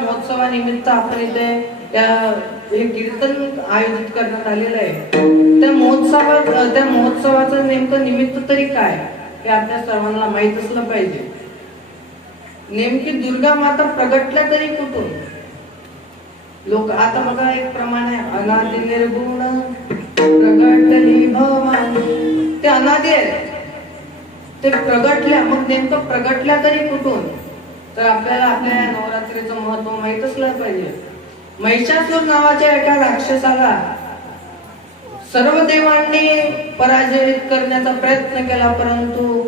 महोत्सवानिमित्त आपण इथे हे कीर्तन आयोजित करण्यात आलेलं आहे. त्या महोत्सवाचं नेमकं निमित्त तरी काय हे आपल्या सर्वांना माहित असलं पाहिजे. नेमकी दुर्गा माता प्रगटल्या तरी कुठून? लोक आता बघा एक प्रमाण आहे, अनादि निर्गुण प्रगटली भवानी. ते अनादि आहे, ते प्रगटल्या. मग नेमकं प्रगटल्या तरी कुठून? तर आपल्याला आपल्या नवरात्रीचं महत्व माहित असलं पाहिजे. महिषासुर नावाच्या एका राक्षसाला सर्व देवांनी पराजित करण्याचा प्रयत्न केला, परंतु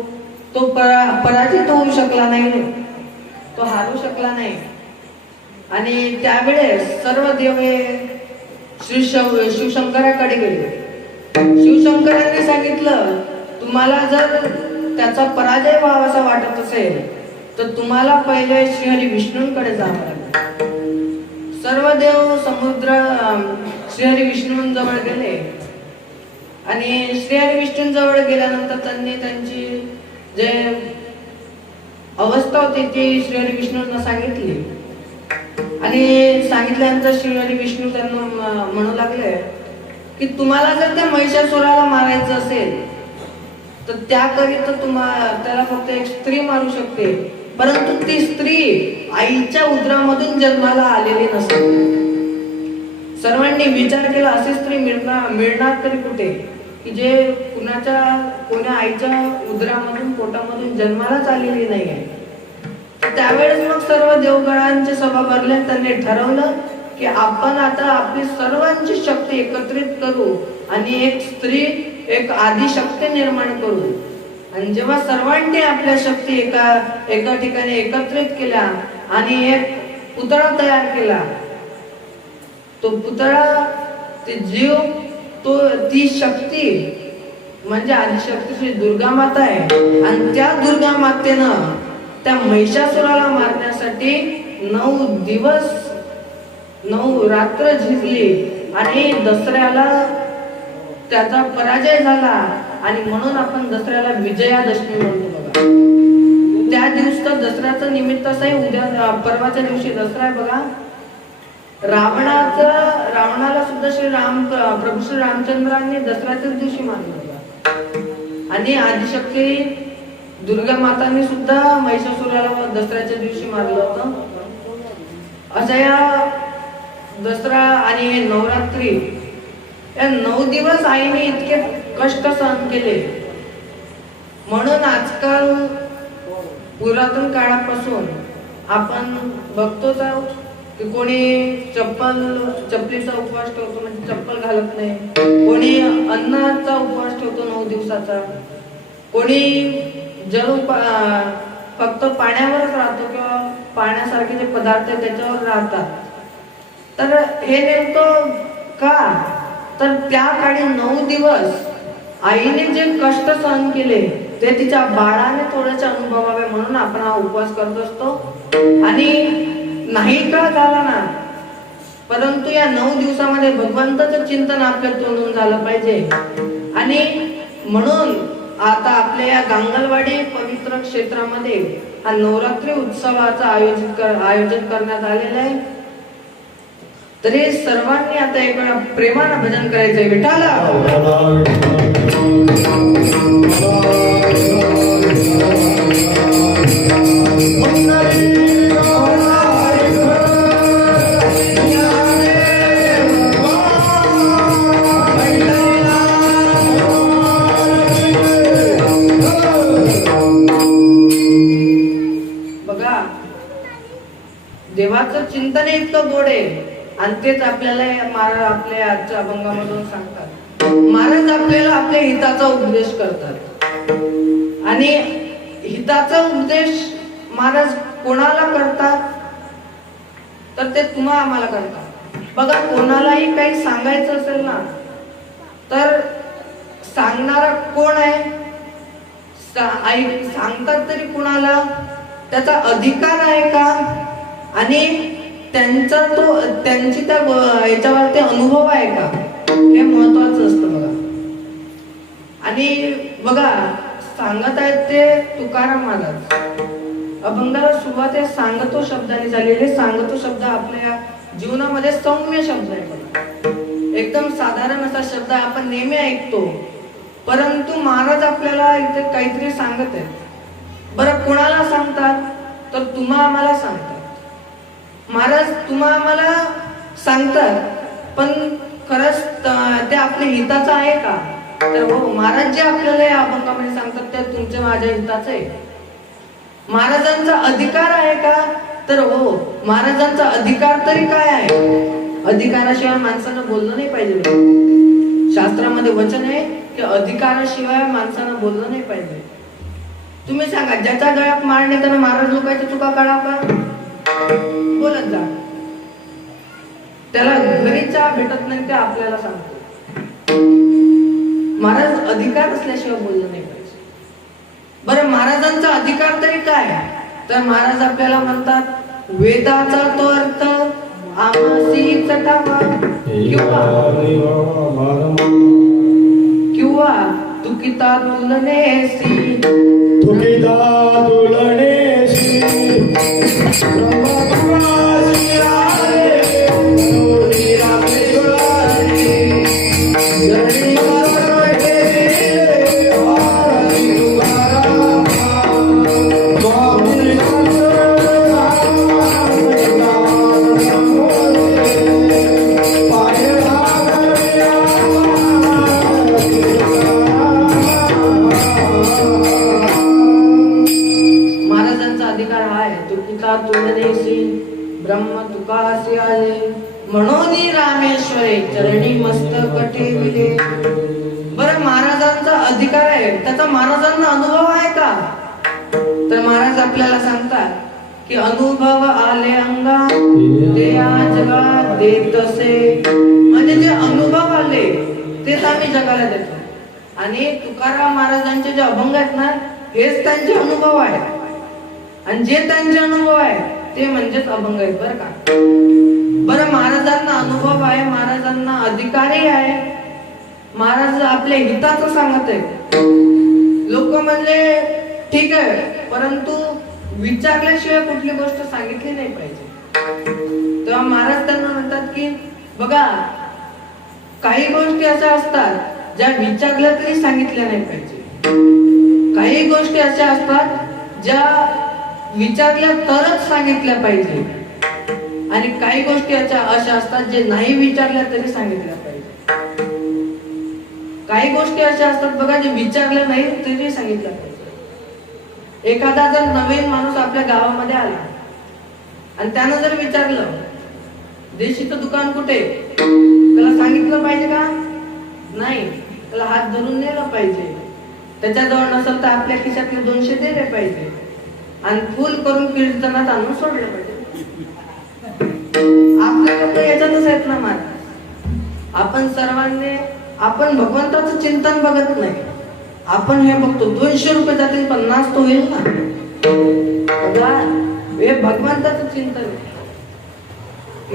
तो पराजित होऊ शकला नाही, तो हारू शकला नाही. आणि त्यावेळेस सर्व देव शिवशंकराकडे गेले. शिवशंकरांनी सांगितलं, तुम्हाला जर त्याचा पराजय व्हावासा वाटत असेल तर तुम्हाला पहिले श्रीहरी विष्णूंकडे जावं लागेल. सर्व देव श्रीहरी विष्णूंजवळ गेले आणि श्रीहरी विष्णूंजवळ गेल्यानंतर त्यांनी त्यांची जे अवस्था होती ती श्रीहरी विष्णूंना सांगितली. आणि सांगितल्यानंतर श्रीहरी विष्णू त्यांना म्हणू लागले की तुम्हाला जर त्या महिषासुराला मारायचं असेल तर त्याकरिता त्याला फक्त एक स्त्री मारू शकते, परंतु ती स्त्री आईच्या उदरामधून जन्माला आलेली नसते. सर्वांनी विचार केला, अशी स्त्री मिळणार तरी कुठे की जे कोण्या आईच्या उदरामधून पोटामधून जन्मालाच आलेली नाही आहे. त्यावेळेस मग सर्व देवगणांची सभा भरली. त्यांनी ठरवलं की आपण आता आपली सर्वांची शक्ती एकत्रित करू आणि एक स्त्री, एक आदिशक्ती निर्माण करू. आणि जेव्हा सर्वांनी आपल्या शक्ती एका ठिकाणी एकत्रित केल्या आणि एक पुतळा तयार केला, तो पुतळा, ते जीव, ती शक्ती म्हणजे आदिशक्ती श्री दुर्गा माता आहे. आणि त्या दुर्गा मातेनं त्या महिषासुराला मारण्यासाठी 9 दिवस 9 रात्र झिजली आणि दसऱ्याला त्याचा पराजय झाला. आणि म्हणून आपण दसऱ्याला विजयादशमी म्हणतो बघा. त्या दिवसाचं दसऱ्याचं निमित्त असं आहे, उद्या परवाच्या दिवशी दसरा आहे बघा. रावणाला सुद्धा प्रभू श्री रामचंद्रांनी दसऱ्याच्याच दिवशी मारलं बघा. आणि आदिशक्ती दुर्गा मातांनी सुद्धा महिषासुराला दसऱ्याच्या दिवशी मारलं होतं. अशा या दसरा आणि हे नवरात्री या 9 दिवस आईने इतके कष्ट सहन केले. म्हणून आजकाल पुरातन काळापासून आपण बघतोच आहोत की कोणी चपलीचा उपवास ठेवतो, म्हणजे चप्पल घालत नाही. कोणी अन्नाचा उपवास ठेवतो 9 दिवसाचा. कोणी फक्त पाण्यावरच राहतो किंवा पाण्यासारखे जे पदार्थ आहेत त्याच्यावर राहतात. तर हे नेमकं का? तर त्या काळी 9 दिवस आईने जे कष्ट सहन केले ते तिच्या बाळाने थोडेसे अनुभवावे म्हणून आपण हा उपवास करत असतो. आणि नाही का झाला ना, परंतु या 9 दिवसामध्ये भगवंताचं चिंतन आपल्या तोंडून झालं पाहिजे. आणि म्हणून आता आपल्या या गांगलवाडी पवित्र क्षेत्रामध्ये हा नवरात्री उत्सवाचा आयोजित करण्यात आलेला आहे. तरी सर्वांनी आता एक वेळा प्रेमानं भजन करायचंय विठाला. बघा, देवाचं चिंतन इतकं गोड आहे आणि तेच आपल्याला आपल्या आजच्या अभंगामधून सांगतात. महाराज आपल्याला आपल्या हिताचा उपदेश करतात. आणि हिताचा उपदेश महाराज कोणाला करतात? तर ते तुम्हा आम्हाला करतात. बघा, कोणालाही काही सांगायचं असेल ना तर सांगणारा कोण आहे? सांगतात तरी कुणाला? त्याचा अधिकार आहे का? आणि त्यांची त्या याच्यावरती अनुभव आहे का? हे महत्वाचं असतं बघा. आणि बघा, सांगत आहेत ते तुकाराम महाराज. अभंगाला सुरुवात आहे सांगतो शब्दाने झालेले. सांगतो शब्द आपल्या जीवनामध्ये सौम्य शब्द आहे, एकदम साधारण असा शब्द आपण नेहमी ऐकतो. परंतु महाराज आपल्याला इथे काहीतरी सांगत आहेत. बरं कोणाला सांगतात तर तुम्हा आम्हाला सांगतात. महाराज तुम्हा आम्हाला सांगतात, पण खरंच ते आपल्या हिताचं आहे का? तर हो, महाराज जे आपल्याला या अभंगामध्ये सांगतात ते तुमच्या माझ्या हिताचं आहे. महाराजांचा अधिकार आहे का? तर हो, महाराजांचा अधिकार तरी काय आहे? अधिकाराशिवाय माणसानं बोललं नाही पाहिजे. शास्त्रामध्ये वचन आहे की अधिकाराशिवाय माणसानं बोललं नाही पाहिजे. तुम्ही सांगा, ज्याच्या गळ्यात मार नेताना महाराज लोकांच्या चुका काढा का? बोलत जा. त्याला घरी चहा भेटत नाही ते आपल्याला सांगतो. महाराज अधिकार असल्याशिवाय बोललं नाही पाहिजे. बरं महाराजांचा अधिकार तरी काय? तर महाराज आपल्याला म्हणतात वेदाचा तो अर्थ आमसी चटावा किंवा तुकिता तुलनेसी ब्रह्म तुकासी आले म्हणोनी रामेश्वरे चरणी मस्तक ठेविले. बरं महाराजांचा अधिकार आहे, त्याचा महाराजांना अनुभव आहे का? तर महाराज आपल्याला सांगतात की अनुभव आले अंगा ते जगात देतसे. म्हणजे जे अनुभव आले तेच आम्ही जगाला देतो. आणि तुकाराम महाराजांचे जे अभंग आहेत ना, हेच त्यांचे अनुभव आहेत. आणि जे त्यांचे अनुभव आहे ते म्हणजेच अभंग आहेत. बरं का? बरं महाराजांना अनुभव आहे, महाराजांना अधिकारही आहे. महाराज आपल्या हिताचं सांगत आहे. लोक म्हणले ठीक आहे, परंतु विचारल्याशिवाय कुठली गोष्ट सांगितली नाही पाहिजे. तेव्हा महाराज त्यांना म्हणतात की बघा, काही गोष्टी अशा असतात ज्या विचारल्या तरी सांगितल्या नाही पाहिजे. काही गोष्टी अशा असतात ज्या विचारल्या तरच सांगितल्या पाहिजे. आणि काही गोष्टी अशा असतात जे नाही विचारल्या तरी सांगितल्या पाहिजे. काही गोष्टी अशा असतात बघा, जे विचारल्या नाही तरी सांगितल्या पाहिजे. एखादा जर नवीन माणूस आपल्या गावामध्ये आला आणि त्यानं जर विचारलं देशीचं दुकान कुठे, त्याला सांगितलं पाहिजे का? नाही. त्याला हात धरून नेलं पाहिजे. त्याच्याजवळ नसेल तर आपल्या खिशातले 200 दिले पाहिजे आणि फुल करून कीर्तनात आणून सोडलं पाहिजे. आपल्या लोक याच्यातच आहेत ना महाराज. आपण सर्वांनी आपण भगवंताचं चिंतन बघत नाही. आपण हे बघतो 200 रुपये जातील 50 तो होईल ना. हे भगवंताचं चिंतन आहे.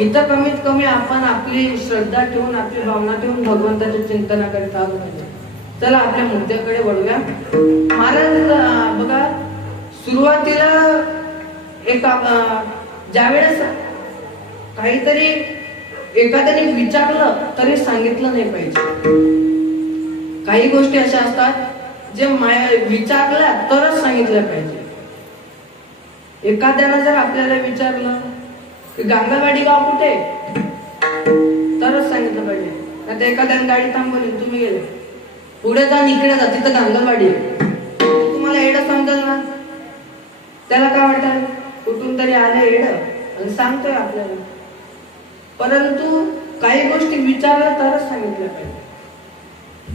इथं कमीत कमी आपण आपली श्रद्धा ठेवून, आपली भावना ठेवून भगवंताच्या चिंतनाकरिता आलो पाहिजे. चला आपल्या मुद्द्याकडे वळूया. महाराज बघा, सुरुवातीला ज्यावेळेस काहीतरी एखाद्याने विचारलं तरी सांगितलं नाही पाहिजे. काही गोष्टी अशा असतात जे विचारल्या तरच सांगितल्या पाहिजे. एखाद्यानं जर आपल्याला विचारलं की गांगलवाडी गाव कुठे, तरच सांगितलं पाहिजे. आता एखाद्याने गाडी थांबवली, तुम्ही गेले पुढे जा, इकडे जा, तिथं गांगलवाडी, तुम्हाला एवढं समजेल ना. त्याला काय वाटतं, कुठून तरी आलं एवढं आणि सांगतोय आपल्याला. परंतु काही गोष्टी विचारल्या तरच सांगितल्या पाहिजे.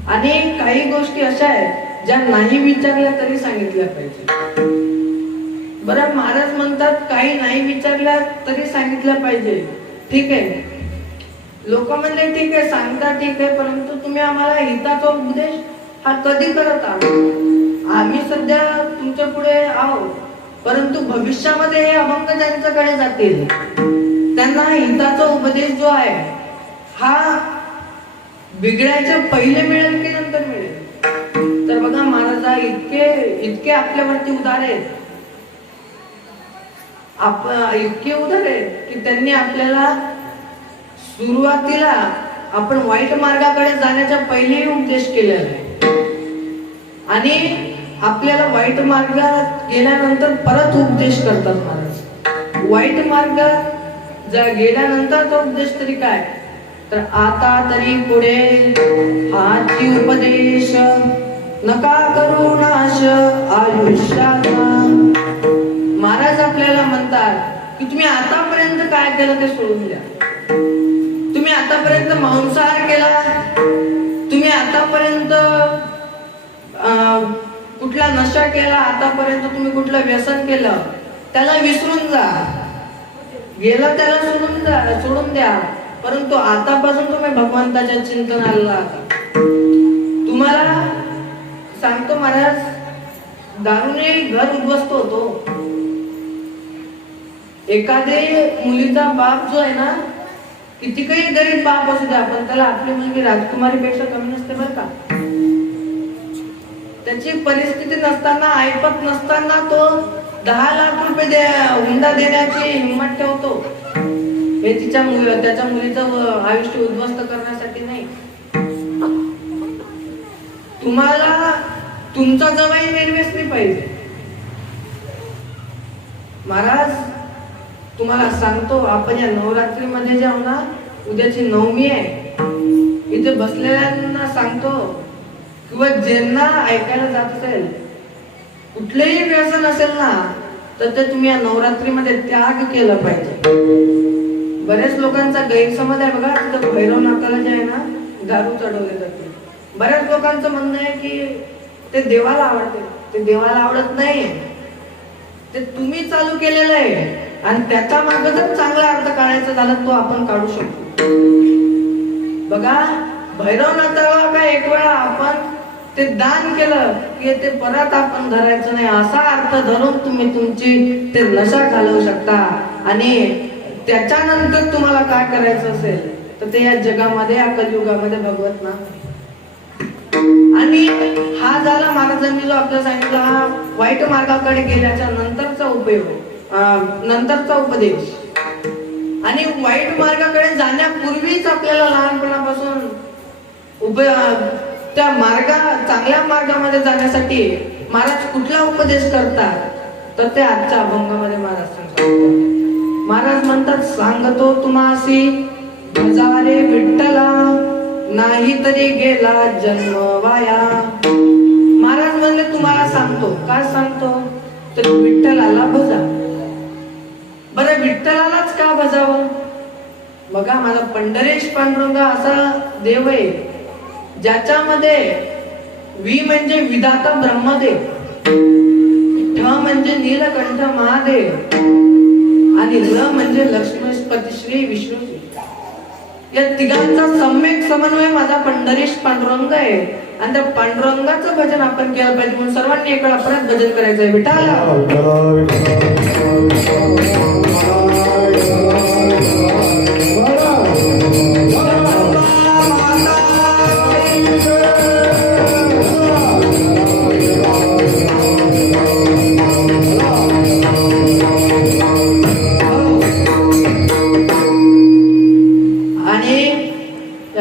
आणि काही गोष्टी अशा आहेत ज्या नाही विचारल्या तरी सांगितल्या पाहिजे. बरं महाराज म्हणतात काही नाही विचारल्या तरी सांगितल्या पाहिजे. ठीक आहे, लोक म्हणले ठीक आहे, सांगता ठीक आहे, परंतु तुम्ही आम्हाला हिताचा उपदेश हा कधी करत आहात? आम्ही सध्या तुमच्या पुढे आहोत, परंतु भविष्यामध्ये हे अभंग ज्यांच्याकडे जातील त्यांना हिताचा उपदेश जो आहे हा बिघडायच्या पहिले मिळेल की नंतर मिळेल? तर बघा महाराज इतके आपल्यावरती उदार आहेत इतके उदार आहे की त्यांनी आपल्याला सुरुवातीला आपण वाईट मार्गाकडे जाण्याच्या पहिलेही उपदेश केलेला आहे आणि आपल्याला वाईट मार्गात गेल्यानंतर परत उपदेश करतात महाराज. वाईट मार्ग गेल्यानंतरचा उपदेश तरी काय, तर आता तरी पुढे हाची उपदेश नका करू नाश आयुष्याचा. महाराज आपल्याला म्हणतात की तुम्ही आतापर्यंत काय केलं ते सोडून द्या. तुम्ही आतापर्यंत मांसाहार केला, तुम्ही आतापर्यंत कुठला नशा केला, आतापर्यंत तुम्ही कुठलं व्यसन केलं, त्याला विसरून जा. गेला त्याला सोडून द्या. परंतु आतापासून तुम्ही भगवंताच्या चिंतनाला तुम्हाला सांगतो महाराज, दारूने घर उद्ध्वस्त होतो. एखादे मुलीचा बाप जो आहे ना, कितीकही गरीब बाप असू द्या, पण त्याला आपली मुलगी राजकुमारी पेक्षा कमी नसते बरं का. त्याची परिस्थिती नसताना, ऐपत नसताना तो 10 लाख रुपये हुंडा देण्याची हिंमत ठेवतो. हे त्याच्या मुलीचं आयुष्य उद्ध्वस्त करण्यासाठी नाही. तुम्हाला तुमचा जवाई निर्व्यसनी पाहिजे. महाराज तुम्हाला सांगतो, आपण या नवरात्रीमध्ये जाऊ ना, उद्याची नवमी आहे, इथे बसलेल्यांना सांगतो किंवा ज्यांना ऐकायला जात असेल, कुठलेही व्यसन असेल ना, तर ते तुम्ही या नवरात्रीमध्ये त्याग केलं पाहिजे. बऱ्याच लोकांचा गैरसमज आहे बघा, तिथं भैरवनाथाला जे आहे ना दारू चढवले जाते. बऱ्याच लोकांचं म्हणणं आहे की ते देवाला आवडते. ते देवाला आवडत नाही, ते तुम्ही चालू केलेलं आहे. आणि त्याचा मार्ग जर चांगला अर्थ काढायचा झाला तो आपण काढू शकतो. बघा, भैरवनाथाला काय एक वेळा आपण ते दान केलं की ते परत आपण धरायचं नाही, असा अर्थ धरून तुम्ही तुमची ते नशा घालवू शकता. आणि त्याच्यानंतर तुम्हाला काय करायचं असेल तर ते या जगामध्ये, या कलियुगामध्ये भगवत नाम. आणि हा झाला महाराजांनी जो आपल्याला सांगितला, हा वाईट मार्गाकडे गेल्याच्या नंतरचा उपयोग, नंतरचा उपदेश. आणि वाईट मार्गाकडे जाण्यापूर्वीच आपल्याला लहानपणापासून त्या चांगल्या मार्गामध्ये जाण्यासाठी महाराज कुठला उपदेश करतात, तर ते आजच्या अभंगामध्ये महाराज सांगतात. महाराज म्हणतात, सांगतो तुम्हासी भजारे विठ्ठला, नाही तरी गेला जन्म वाया. महाराज म्हणले तुम्हाला सांगतो. काय सांगतो, तर विठ्ठलाला भजा. बरं, विठ्ठलालाच का भजावं? बघा, माझा पंढरीश पांडुरंगा असा देव आहे ज्याच्यामध्ये वी म्हणजे विधाता ब्रह्मदेव, ठ म्हणजे नीलकंठ महादेव आणि ल म्हणजे लक्ष्मीपती श्री विष्णू. या तिघांचा सम्यक समन्वय माझा पंढरीश पांडुरंग आहे. आणि त्या पांडुरंगाचं भजन आपण केलं पाहिजे. म्हणून सर्वांनी एक वेळा परत भजन करायचं आहे. विठ्ठला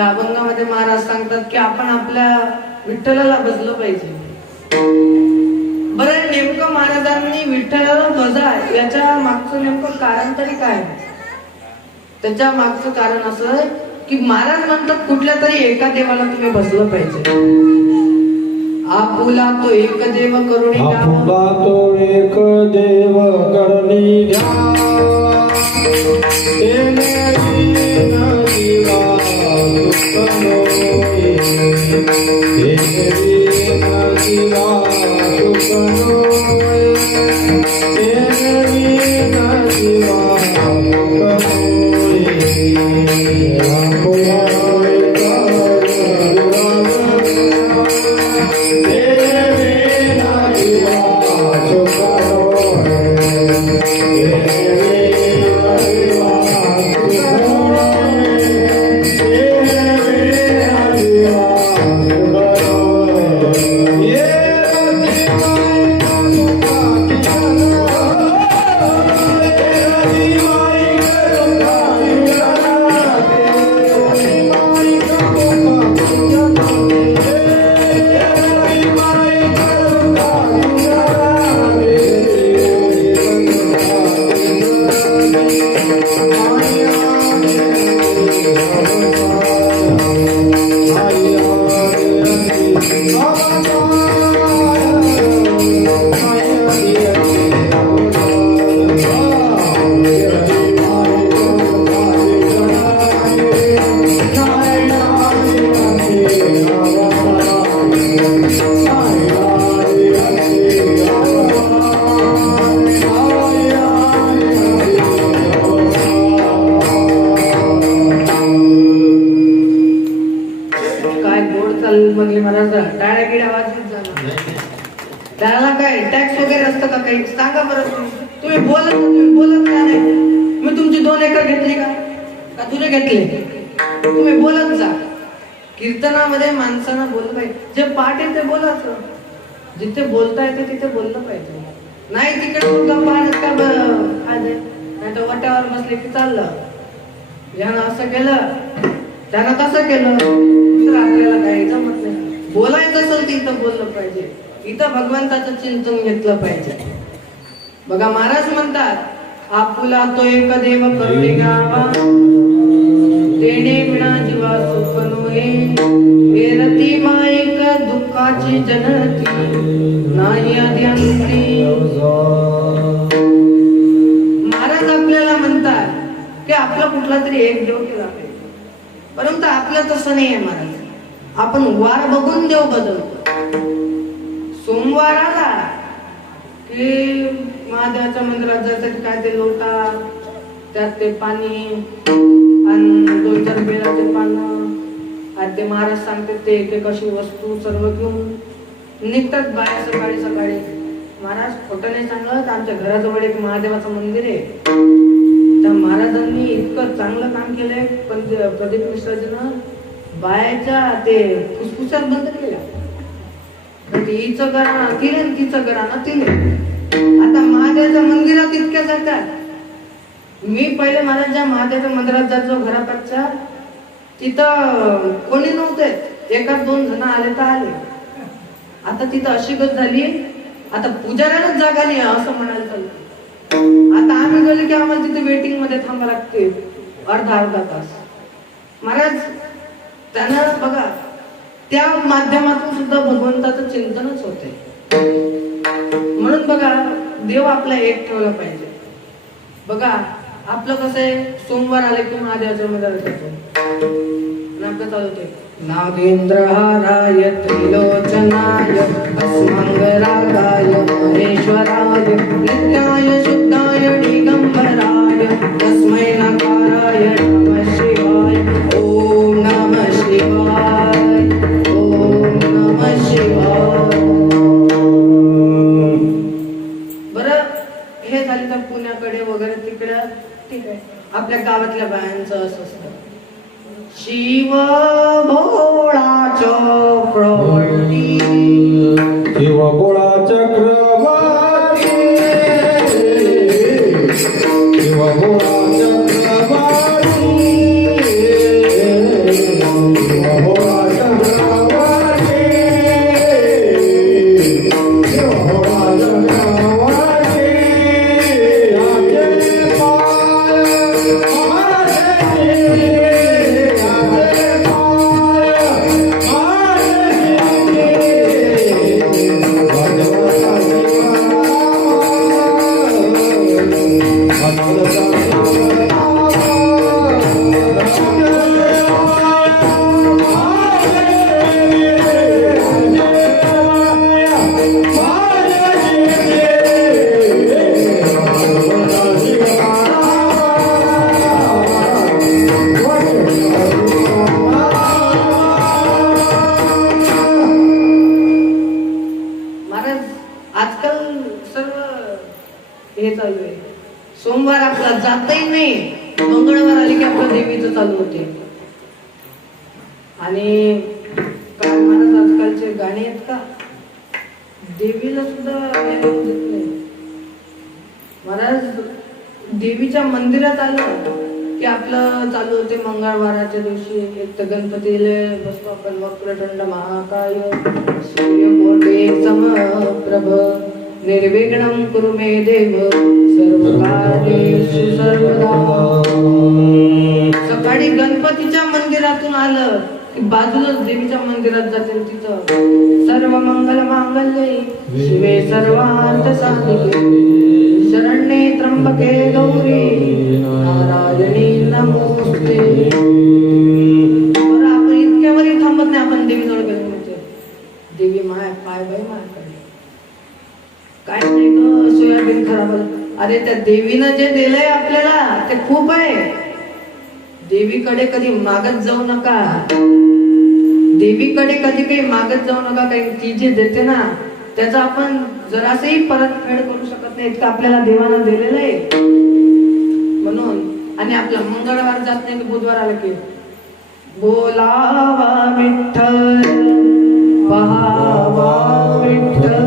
अभंगामध्ये महाराज सांगतात की आपण आपल्या विठ्ठलाला भजलं पाहिजे. बरं, नेमकं महाराजांनी विठ्ठलाला भजा याच्या मागचं नेमकं कारण तरी काय? त्याच्या मागचं कारण असं की महाराज म्हणतात कुठल्या तरी एका देवाला तुम्ही भजलं पाहिजे. आपुला तो एक देव करुणी घ्या, आपुला तो एक देव करुणी घ्या, का बरं तुम्ही बोलत का नाही? मी तुमची 2 एकर घेतली का तुला घेतले? तुम्ही बोलत जा. कीर्तनामध्ये माणसांना बोललं पाहिजे, जे पाठ आहे ते बोलायचं, जिथे बोलता येते तिथे बोललं पाहिजे. नाही तिकडे पाहण्यात का फायदा? नाही तर वाट्यावर बसले की चाललं, यानं असं केलं त्यानं कसं केलं, दुसरं आपल्याला काही जमत नाही. बोलायचं असेल तर इथं बोललं पाहिजे, इथं भगवंताचं चिंतन घेतलं पाहिजे. बघा महाराज म्हणतात, आपुला तो एक देव करुणी गावा, देणे विना जीवा सुख नोहे, हेरती मायक दुःखाची जनती, नाही अद्यंती. महाराज आपल्याला म्हणतात की आपला कुठला तरी एक देव केला पाहिजे, परंतु आपलं तसं नाही आहे महाराज. आपण वार बघून देव बदलतो. सोमवार आला की महादेवाच्या मंदिरात जायचं, काय ते लोटा, त्यात ते पाणी आणि 2-4 बेलाचे पानं, आणि ते महाराज सांगते ते एक अशी वस्तू सर्व घेऊन निघतात बाया सकाळी सकाळी. महाराज खोटं नाही सांगत, आमच्या घराजवळ एक महादेवाचं मंदिर आहे. त्या महाराजांनी इतकं चांगलं काम केलंय, पण प्रदीप मिश्राजीनं बायाच्या ते फुसफुसात बंद केल्या. हिचं घरा तिले, तिचं घरा ना तिले. आता महादेवाच्या मंदिरात इतक्या जातात. मी पहिले महाराज ज्या महादेवाच्या मंदिरात जायचो घरापाठच्या, तिथं कोणी नव्हते, 1-2 जण आले तर आले. आता तिथं अशी गत झाली, आता पुजाऱ्यालाच जागा नाही असं म्हणायला चाललं. आता आम्ही गेलो की आम्हाला तिथे वेटिंग मध्ये थांबा लागते अर्धा तास. महाराज त्यानं बघा, त्या माध्यमातून सुद्धा भगवंताचं चिंतनच होते. म्हणून बघा, देव आपला एक ठेवला पाहिजे. बघा आपलं कसं आहे, सोमवार आले की महादेवाच्या मंदिरात जातो, आपलं चालू होते नागेंद्रहाराय त्रिलोचनाय अस्मंगरागाय महेश्वराय नित्याय शुद्धाय दिगंबराय तस्मै नकाराय नमः शिवाय. ओम नमः शिवाय, ओम नमः शिवाय. बरं, हे झालं तर पुण्याकडे वगैरे तिकडं ठीक आहे. आपल्या गावातल्या बायांचं असं असतं, शिव भोळा चक्रवर्ती, शिव भोळा चक्रवर्ती, शिव भोळा चक्रवर्ती, शिव भोळा चक्रवर्ती, शिव भोळा चक्रवर्ती. सोमवार आपला जातही नाही, मंगळवार आले की आपलं देवीचं चालू होते. आणि काय महाराज आजकालचे गाणे आहेत का, देवीला सुद्धा देत नाही. महाराज देवीच्या मंदिरात आलं की आपलं चालू होते मंगळवाराच्या दिवशी एक तर गणपतीला बसतो आपण, वक्रतुंड महाकाय सूर्यकोटि समप्रभ निर्विघ्नं कुरु मे देव सर्वकार्येषु सर्वदा. सकाळी गणपतीच्या मंदिरातून आलं की बाजूलाच देवीच्या मंदिरात जाते, तिथं सर्व मंगल मांगल्ये शिवे सर्वार्थ साधिके शरण्ये त्र्यंबके गौरी नारायणी नमोस्तुते. बरं, आपण इतक्या वरी थांबत नाही, आपण देवी जवळ गेलो म्हणजे देवी माय पाय बाई माझ्याकडे काय नाही ग, सोयाबीन खराब. अरे त्या देवीनं जे दिलंय आपल्याला ते खूप आहे. देवीकडे कधी मागत जाऊ नका, देवीकडे कधी काही मागत जाऊ नका. काही ती जे देते ना त्याचा आपण जरासही परतफेड करू शकत नाही. नाही, इतकं आपल्याला देवानं दिलेलं आहे. म्हणून आणि आपला मंगळवार जात नाही की बुधवार आला की बोलावा विठ्ठल, पहावा विठ्ठल,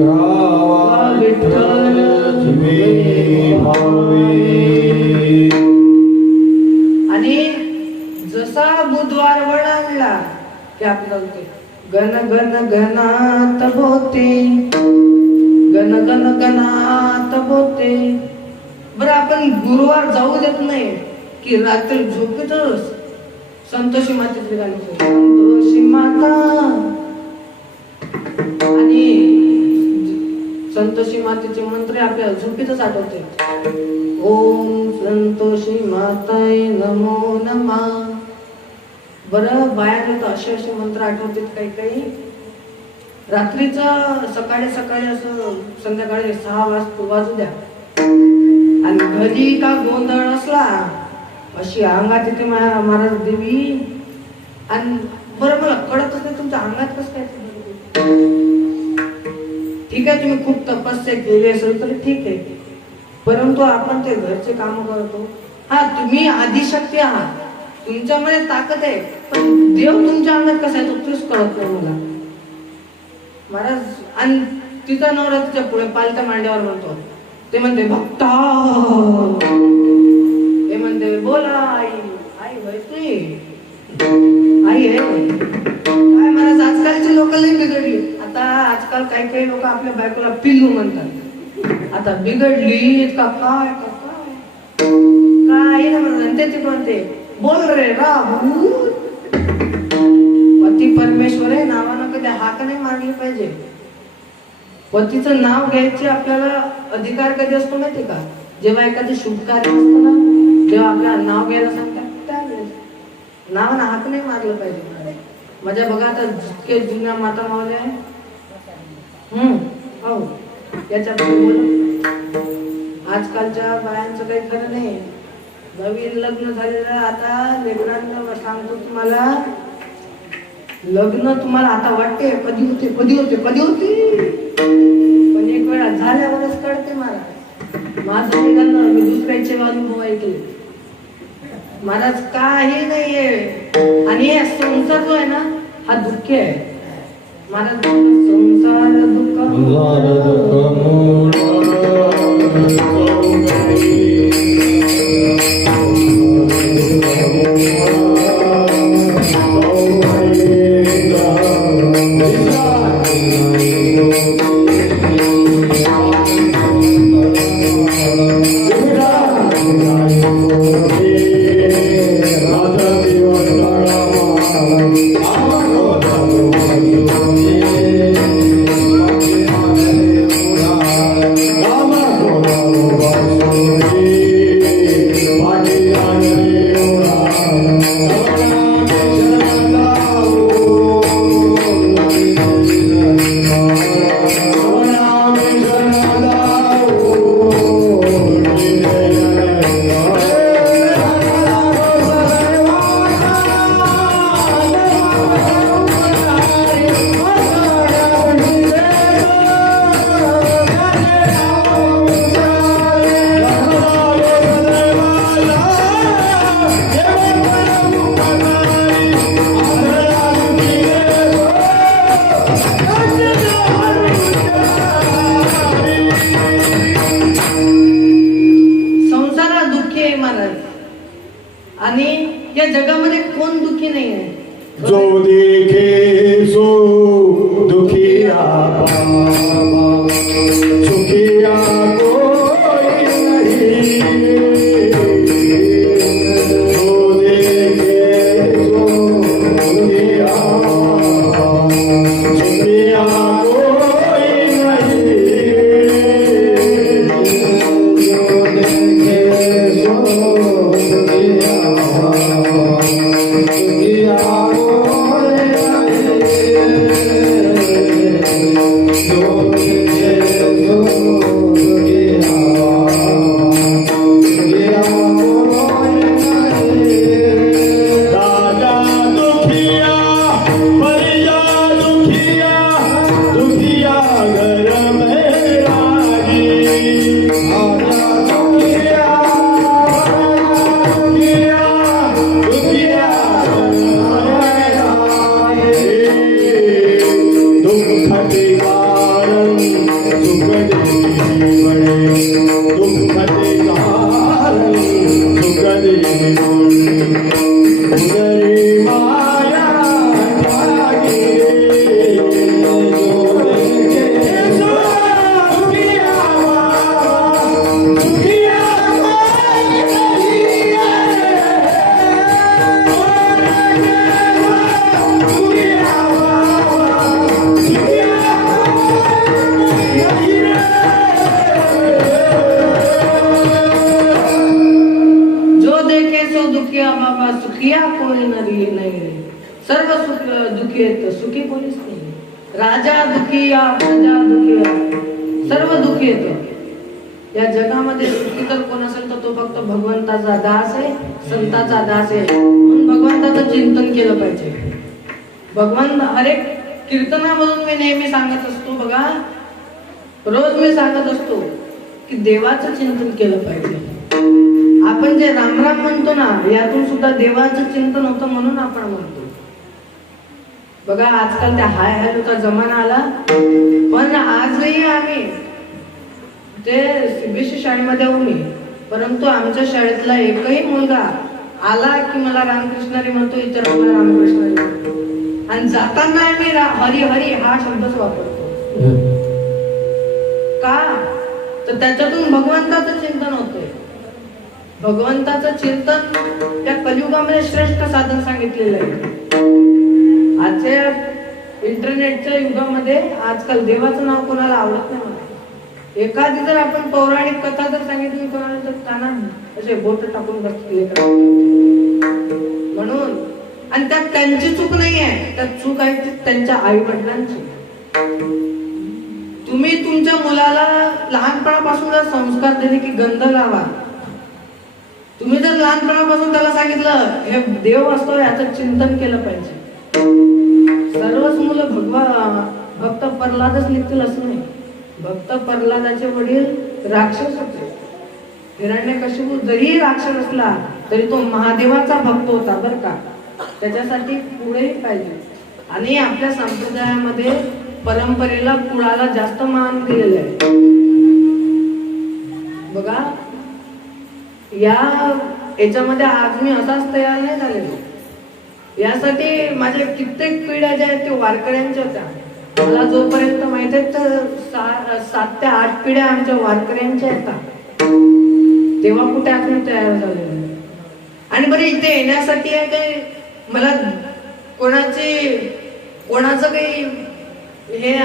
रावा विठ्ठल जीवे भावे. आणि जसा बुधवार वळाला की आपल्याला होते गण गण गणात होते, गण गण गणात होते. बरं आपण गुरुवार जाऊ देत नाही की रात्री झोपेतच संतोषी मातेचे गाणे, संतोषी माता. आणि संतोषी मातेचे मंत्र आपल्याला झोपेतच आठवते. ओम संतोषी माताय नमो नमः. बरं बाहेर तर असे असे मंत्र आठवतात काही काही. रात्रीचं सकाळी सकाळी असं संध्याकाळी 6 वाजू द्या आणि घरी का गोंधळ असला अशी अंगात येते महाराज देवी. आणि बरं मला कळतच नाही तुमच्या अंगात कसं काय. ठीक आहे तुम्ही खूप तपस्या केली असेल तर ठीक आहे, परंतु आपण ते घरचे काम करतो. हा तुम्ही आदिशक्ती आहात, तुमच्यामध्ये ताकद आहे, पण देव तुमच्या अंगात कसा आहे तो तूच कळत नाही मला महाराज. आणि तिचा नवरा तिच्या पुढे पालत्या मांड्यावर म्हणतो, ते म्हणते भक्ता, हे म्हणते बोला आई. आई वैष्णी आई आहे काय महाराज. आजकालची लोक लई बिघडली. आता आजकाल काही काही लोक आपल्या बायकोला पिल्लू म्हणतात. आता बिघडली का काय काय ना म्हणते ते म्हणते बोल रे राहू. पती परमेश्वर आहे, नावानं कधी हाक नाही मारली पाहिजे. पतीचं नाव घ्यायचे आपल्याला अधिकार कधी असतो माहिती का, जेव्हा एखादं शुभ कार्य असतं ना, जेव्हा आपल्याला नाव घ्यायला सांगतात त्यावेळेस नावानं हाक नाही मारलं पाहिजे. माझ्या बघा आता जितके जुन्या माता मावल्या आहे हो याच्याबद्दल बोल. आजकालच्या बायांचं काही खरं नाही. नवीन लग्न झालेलं आता लेकरांना सांगतो तुम्हाला, लग्न तुम्हाला आता वाटते कधी होते कधी होते कधी होते, पण एक वेळा झाल्यावरच कळते. महाराज माझं निघाल मी दुसऱ्याचे अनुभव ऐकले महाराज काही नाहीये. आणि हे संसार जो आहे ना हा दुःख आहे महाराज. संसार दुःख आणि या जगामध्ये कोण दुःखी नाही आहे. जो देखे सो दुखिया सुखिया कोई नहीं. जो देखे सो दुखिया सुखिया कोई नहीं. जो देखे सो दुखिया दुःखते कारण सुख देऊन उदरी माया त्यागी दुखिया बाबा सुखिया कोणी नाही रे सर्व सुख दुखी येत सुखी कोणीच नाही राजा दुखिया प्रजा दुखिया सर्व दुखी येत या जगामध्ये सुखी तर कोण असेल तर तो फक्त भगवंताचा दास आहे संताचा दास आहे म्हणून भगवंताचं चिंतन केलं पाहिजे भगवान हर एक कीर्तनामधून मी नेहमी सांगत असतो बघा रोज मी सांगत असतो की देवाचं चिंतन केलं पाहिजे आपण जे राम राम म्हणतो ना यातून सुद्धा देवाचं चिंतन होतं म्हणून आपण म्हणतो बघा आजकाल त्या हाय हॅलोचा जमाना आला पण आजही आम्ही ते सीबीएसई शाळेमध्ये आहो मी परंतु आमच्या शाळेतला एकही मुलगा आला की मला रामकृष्णारी म्हणतो इतर मला रामकृष्णारी म्हणतो आणि जाताना आम्ही हरी हरी हा शब्दच वापरतो का तर त्याच्यातून भगवंताचं चिंतन होतंय भगवंताचं चिंतन त्या कलियुगामध्ये श्रेष्ठ साधन सांगितलेलं आहे आजच्या इंटरनेटच्या युगामध्ये आजकाल देवाचं नाव कोणाला आवडत नाही मला एखादी जर आपण पौराणिक कथा जर सांगितली कोणाला तर त्यांना असे बोट टाकून बसले म्हणून आणि त्यात त्यांची चूक नाही आहे त्यात चूक आहे ती त्यांच्या आई वडिलांची तुम्ही तुमच्या मुलाला लहानपणापासून जर संस्कार दिले की गंध लावा तुम्ही जर लहानपणापासून त्याला सांगितलं हे देव असतो याचं चिंतन केलं पाहिजे सर्वच मुलं भक्त प्रल्हादच निघतील असं नाही भक्त प्रल्हादाचे वडील राक्षस होते हिरण्यकशिपू जरी राक्षस असला तरी तो महादेवाचा भक्त होता बरं का त्याच्यासाठी पुढेही पाहिजे आणि आपल्या संप्रदायामध्ये परंपरेला कुळाला जास्त मान दिलेला आहे बघा याच्यामध्ये आज मी असाच तयार नाही झालेलो यासाठी माझ्या कित्येक पिढ्या ज्या आहेत ते वारकऱ्यांच्या होत्या मला जोपर्यंत माहित आहे तर 7 ते 8 पिढ्या आमच्या वारकऱ्यांच्या आहेत तेव्हा कुठे आज मी तयार झालेलो आणि बरं इथे येण्यासाठी आहे काही मला कोणाचं काही हे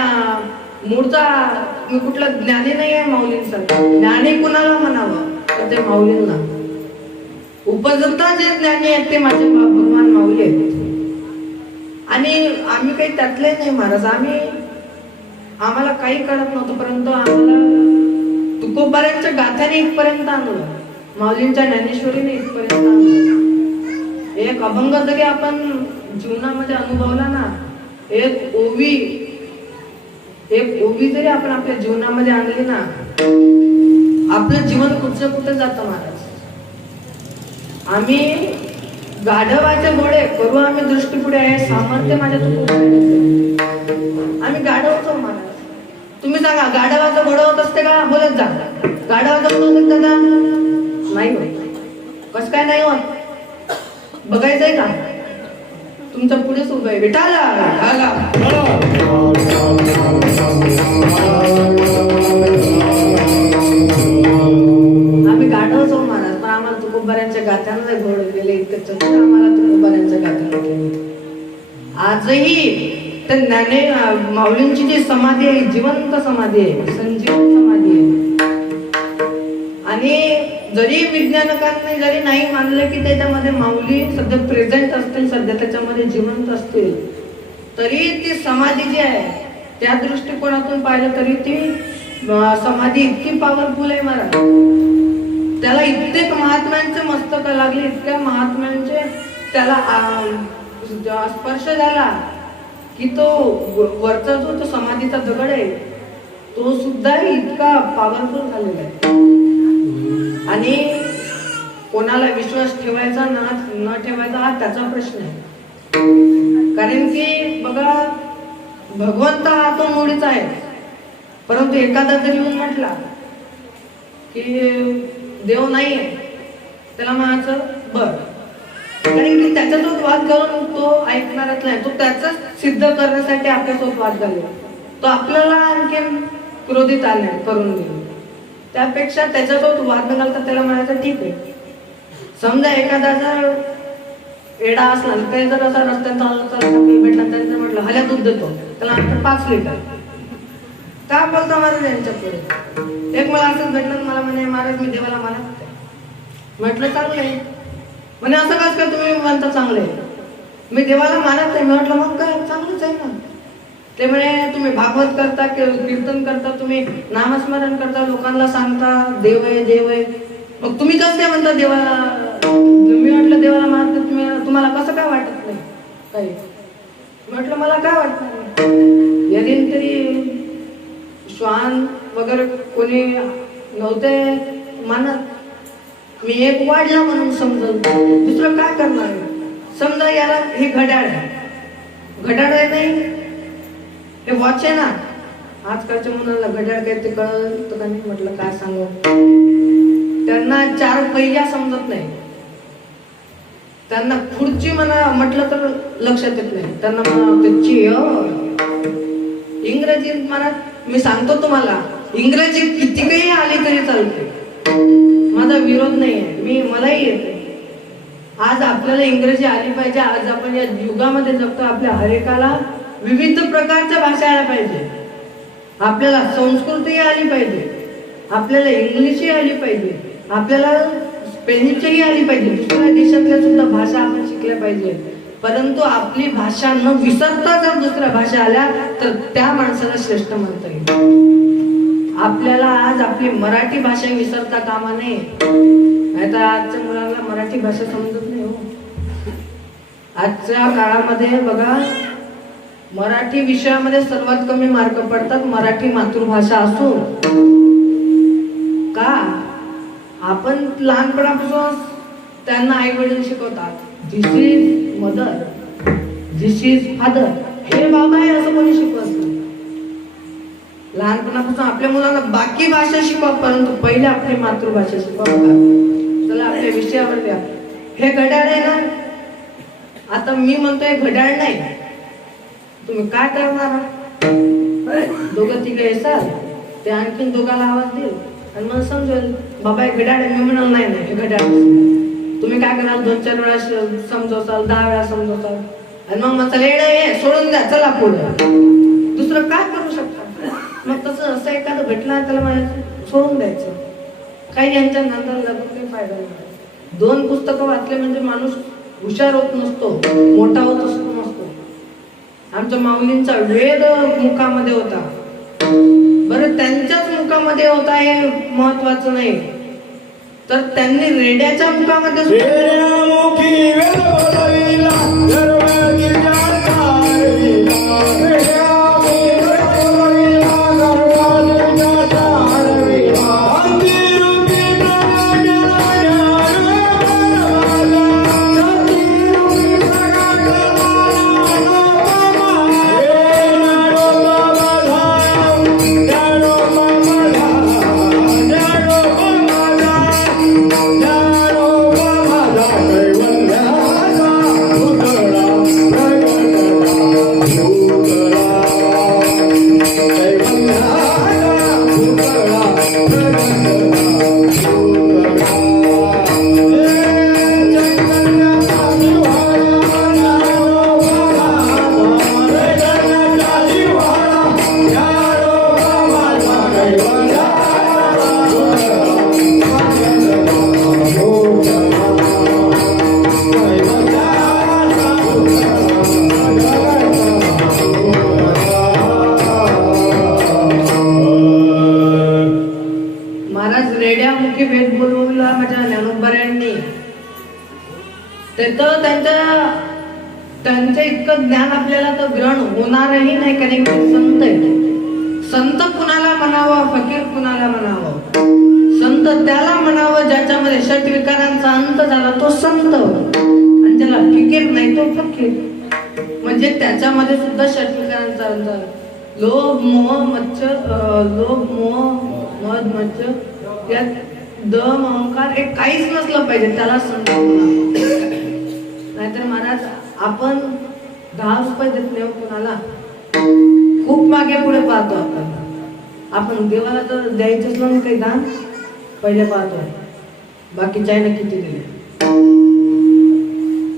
मूळचा मी कुठला ज्ञानी नाही आहे माऊलींसारखं ज्ञानी कुणाला म्हणावं तर ते माऊलींना उपजता जे ज्ञानी आहेत ते माझे भगवान माऊली आहेत आणि आम्ही काही त्यातले नाही महाराज आम्हाला काही कळत नव्हतं परंतु आम्हाला तुकोबाऱ्यांच्या गाथ्याने इथपर्यंत आणलं माऊलींच्या ज्ञानेश्वरीने इथपर्यंत आणलं एक अभंग जरी आपण जीवनामध्ये अनुभवला ना एक ओवी जरी आपण आपल्या जीवनामध्ये आणली ना आपलं जीवन कुठे जातं महाराज आम्ही गाढवाचे घोडे करू आम्ही दृष्टीपुढे आहे सामर्थ्य माझ्या आम्ही गाढवतो महाराज तुम्ही सांगा गाढवाचं घोडं होत असते का बोलत जा गाढवाचं घोडं होत दादा नाही होत कसं काय नाही होत बघायचंय का तुमच्या पुढेच उभं आहे विठाला आम्ही गाढवच हो महाराज पण आम्हाला तुकोबाऱ्यांच्या गाथ्यांना घोड गेले इतकं चंद्र आम्हाला तुकोबाऱ्यांच्या गाथ्यांना गेले आजही तर ज्ञाने माऊलींची जी समाधी आहे जिवंत समाधी आहे संजीवन समाधी आहे आणि जरी विज्ञानकांनी जरी नाही मानलं की त्याच्यामध्ये माऊली सध्या प्रेझेंट असतील सध्या त्याच्यामध्ये जिवंत असतील तरी ती समाधी जी आहे त्या दृष्टिकोनातून पाहिलं तरी ती समाधी इतकी पॉवरफुल आहे महाराज त्याला इतके महात्म्यांचे मस्तक लागले इतक्या महात्म्यांचे त्याला स्पर्श झाला की तो वरचा जो तो समाधीचा दगड आहे तो सुद्धा इतका पॉवरफुल झालेला आहे आणि कोणाला विश्वास ठेवायचा न ठेवायचा हा त्याचा प्रश्न आहे कारण की बघा भगवंत हा तो मुळीच आहे परंतु एखादा जरी येऊन म्हटला की देव नाही आहे, त्याला म्हणायचं बर, कारण की त्याच्यासोबत वाद घालून तो ऐकणारच नाही, तो त्याच सिद्ध करण्यासाठी आपल्यासोबत वाद घालतो, तो आपल्याला आणखीन क्रोधित आले करून देईल. त्यापेक्षा त्याच्यासोबत वाद न घालता त्याला म्हणायचं ठीक आहे. समजा एखादा जर एडा असला, काही जर असा रस्त्यात भेटला, त्यांचं म्हटलं हल्या दूध देतो, त्याला म्हणतात 5 लिटर. का बोलता महाराज यांच्या पुढे? एक मला असंच भेटलं, मला म्हणे महाराज मी देवाला मानत. म्हटलं चांगलं आहे. म्हणे असं कसं काय तुम्ही म्हणता चांगलं आहे? मी देवाला मानत नाही. म्हटलं मग काय चांगलंच आहे ना. ते म्हणे तुम्ही भागवत करता, कीर्तन करता, तुम्ही नामस्मरण करता, लोकांना सांगता देव आहे देव आहे, मग तुम्ही कसं काय म्हणता देवाला? मी म्हटलं देवाला मानत तुम्ही, तुम्हाला कसं काय वाटत नाही काही? म्हटलं मला काय वाटत नाही. यदि तरी श्वान वगैरे कोणी नव्हते मानत, मी एक वाढला म्हणून समजल, दुसरं काय करणार आहे? समजा याला हे घड्याळ आहे, घड्याळ आहे नाही हे वॉच आहे ना. आजकालच्या मुलांना घड्याळ काय ते कळत का नाही? म्हटलं काय सांगू, त्यांना 4 पहिल्या समजत नाही. त्यांना खुर्ची म्हणा म्हटलं तर लक्षात येत नाही. त्यांना इंग्रजीत म्हणा, मी सांगतो तुम्हाला इंग्रजी किती काही आली तरी चालते, माझा विरोध नाही आहे, मलाही येते. आज आपल्याला इंग्रजी आली पाहिजे. आज आपण या युगामध्ये जगतो, आपल्या हरेकाला विविध प्रकारच्या भाषा आल्या पाहिजे. आपल्याला संस्कृतही आली पाहिजे, आपल्याला इंग्लिशही आली पाहिजे, आपल्याला स्पेनिशही आली पाहिजे, दुसऱ्या देशातल्या सुद्धा भाषा आपण शिकल्या पाहिजे. परंतु आपली भाषा न विसरता जर दुसऱ्या भाषा आल्या तर त्या माणसाला श्रेष्ठ म्हणता येईल. आपल्याला आज आपली मराठी भाषा विसरता कामा नये. नाहीतर आजच्या मुलांना मराठी भाषा समजत नाही हो. आजच्या काळामध्ये बघा, मराठी विषयामध्ये सर्वात कमी मार्क पडतात मराठी मातृभाषा असून. का? आपण लहानपणापासून त्यांना आई वडील शिकवतात, this is mother, this is father, हे बाबा आहे असं कोणी शिकवत नाही. लहानपणापासून आपल्या मुलांना बाकी भाषा शिकवा, परंतु पहिले आपली मातृभाषा शिकवा. चला आपल्या विषयावर द्या. हे घड्याळ आहे ना, आता मी म्हणतोय घड्याळ नाही, तुम्ही काय करणार? दोघं तिघं येसाल, ते आणखीन दोघाला आवाज देईल आणि मला समजेल बाबा हे घड्याळ आहे. मी म्हणाल नाही नाही हे घड्याळ. तुम्ही काय कराल? 2-4 वेळा समजवसाल, 10 वेळा समजवसाल आणि मग म्हणताल हे सोडून द्या, चला पुढे. दुसरं काय करू शकता? मग तसं असं एखादं भेटला त्याला मला सोडून द्यायचं. काही यांच्या नांदाला लागून काही फायदा नाही. 2 पुस्तकं वाचले म्हणजे माणूस हुशार होत नसतो, मोठा होत नसतो. आमच्या माऊलींचा वेद मुखामध्ये होता. बरं, त्यांच्याच मुखामध्ये होता हे महत्वाचं नाही, तर त्यांनी रेड्याच्या मुखामध्ये रेड्यामुखी भेद बोलवला माझ्या ज्ञानोबऱ्यांनी. ते तर त्यांचं इतकं ज्ञान आपल्याला तर ग्रहण होणारही नाही, कारण की संत आहे. संत कुणाला म्हणावं, फकीर कुणाला म्हणावं? संत त्याला म्हणावं ज्याच्यामध्ये षटविकारांचा अंत झाला, तो संत. आणि ज्याला फिकीर नाही तो फकीर, म्हणजे त्याच्यामध्ये सुद्धा षटविकारांचा अंत. लोभ मोह मद मच्छ यात दम अहंकार हे काहीच नसलं पाहिजे, त्याला नाहीतर महाराज आपण 10 रुपये देत नाही कोणाला, खूप मागे पुढे पाहतो आपण देवाला तर द्यायचंच म्हणून काही दान पहिले पाहतो, बाकीच्या किती दिले,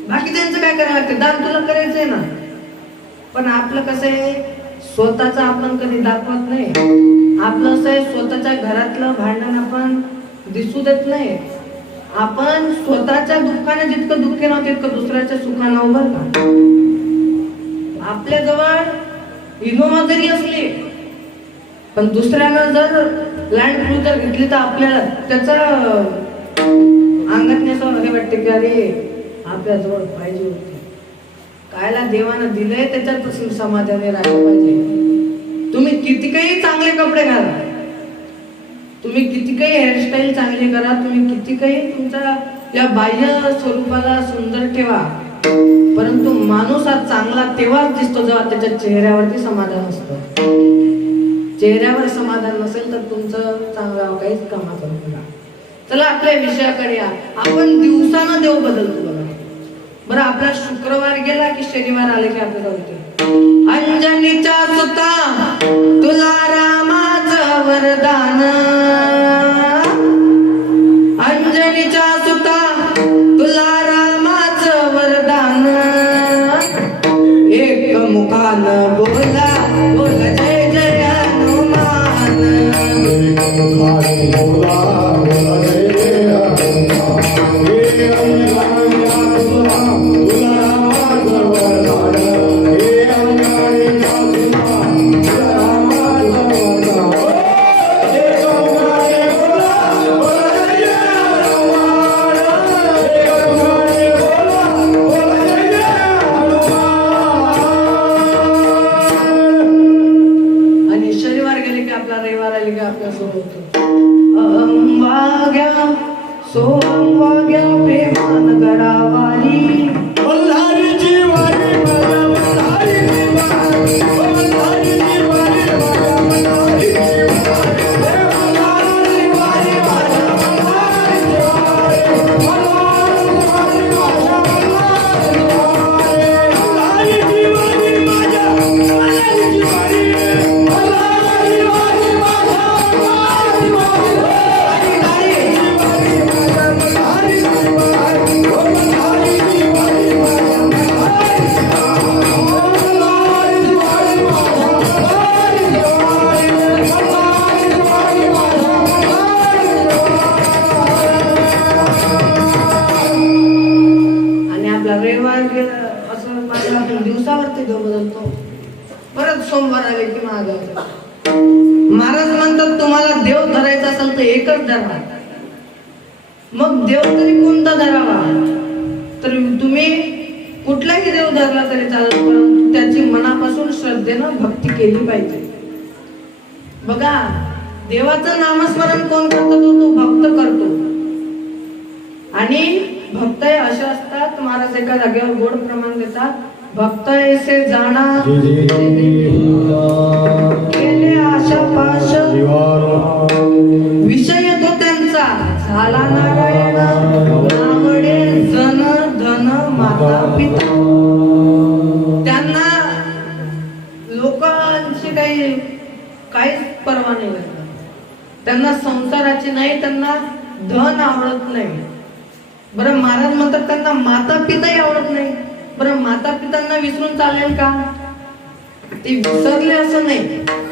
बाकी त्यांचं काय करायला लागतं, दान तुला करायचंय ना, पण आपलं कसं आहे स्वतःच आपण कधी दाखवत नाही, आपलं असं आहे स्वतःच्या घरातलं भांडण आपण दिसू देत नाही, आपण स्वतःच्या दुःखाने जितकं दुःखी नव्हतं तितकं दुसऱ्याच्या सुखानं उभं का. आपल्या जवळ इनोवा जरी असली पण दुसऱ्यानं जर लँड क्रुझर घेतली तर आपल्याला त्याचा अंगात असं हे वाटते की अरे आपल्या जवळ पाहिजे होते, कायला देवानं दिलंय त्याच्यात समाधानी राहिलं पाहिजे. तुम्ही किती काही चांगले कपडे घाला, तुम्ही किती काही हेअरस्टाईल चांगली करा, तुम्ही किती काही तुमच्या या बाह्य स्वरूपाला सुंदर ठेवा, परंतु माणूस हा चांगला तेव्हाच दिसतो जेव्हा त्याच्या चेहऱ्यावरती समाधान असतं. चेहऱ्यावर समाधान नसेल तर तुमचं चांगलं काहीच कामाचं नाही. चला आपल्या विषयाकडे या. आपण दिवसानं देव बदलतो बघा. बरं आपला शुक्रवार गेला की शनिवार आले की आपल्याला होते अंजनीच्या सुता तुला रामाचं वरदान, अंजनीच्या सुता तुला रामाचं वरदान, एक मुखानं बोला बोल जय जय हनुमान, एक मुखाने बोला बोला जय जय हनुमान, हे अंजनीच्या सुता तुला रामाचं वरदान, हे अंजनीच्या सुता तुला रामाचं वरदान, एक मुखाने बोला बोला जय जय हनुमान, एक मुखाने बोला बोला जय जय हनुमान. आणि शनिवार गेले की आपला रविवार आले की आपल्या सोबत अहं वाग्या सोहं वाग्या प्रेमान गडावारी, मल्हारीची वारी माझ्या मल्हारीची वारी, मल्हारीची वारी माझ्या मल्हारीची वारी, मल्हारीची वारी माझ्या मल्हारीची वारी, मल्हारीची वारी माझ्या मल्हारीची वारी, मल्हारीची वारी माझ्या मल्हारीची वारी, मल्हारीची वारी माझ्या मल्हारीची आणि आपला रविवार गेला असं माझा आपण दिवसावरती देव बदलतो. परत सोमवार आले की महाराज म्हणतात तुम्हाला देव धरायचा असेल तर एकच धरा, मग देव तरी कोणता धरावा, तर तुम्ही कुठलाही देव धरला तरी चालत, परंतु त्याची मनापासून श्रद्धेनं भक्ती केली पाहिजे. बघा देवाचं नामस्मरण कोण करतो, तो भक्त करतो. आणि भक्त असे असतात, महाराज एका जागेवर गोड प्रमाण देतात, भक्त ऐसे जाणा केले आशा पाश विषय तो त्यांचा झाला नारायण, नावडे जन धन माता पिता. त्यांना लोकांची काहीच पर्वा नाही लागत, त्यांना संसाराची नाही, त्यांना धन आवडत नाही. बरं महाराज म्हणतात त्यांना माता पिताही आवडत नाही. बरं माता पितांना विसरून चालेल का, ते विसरले असं नाही,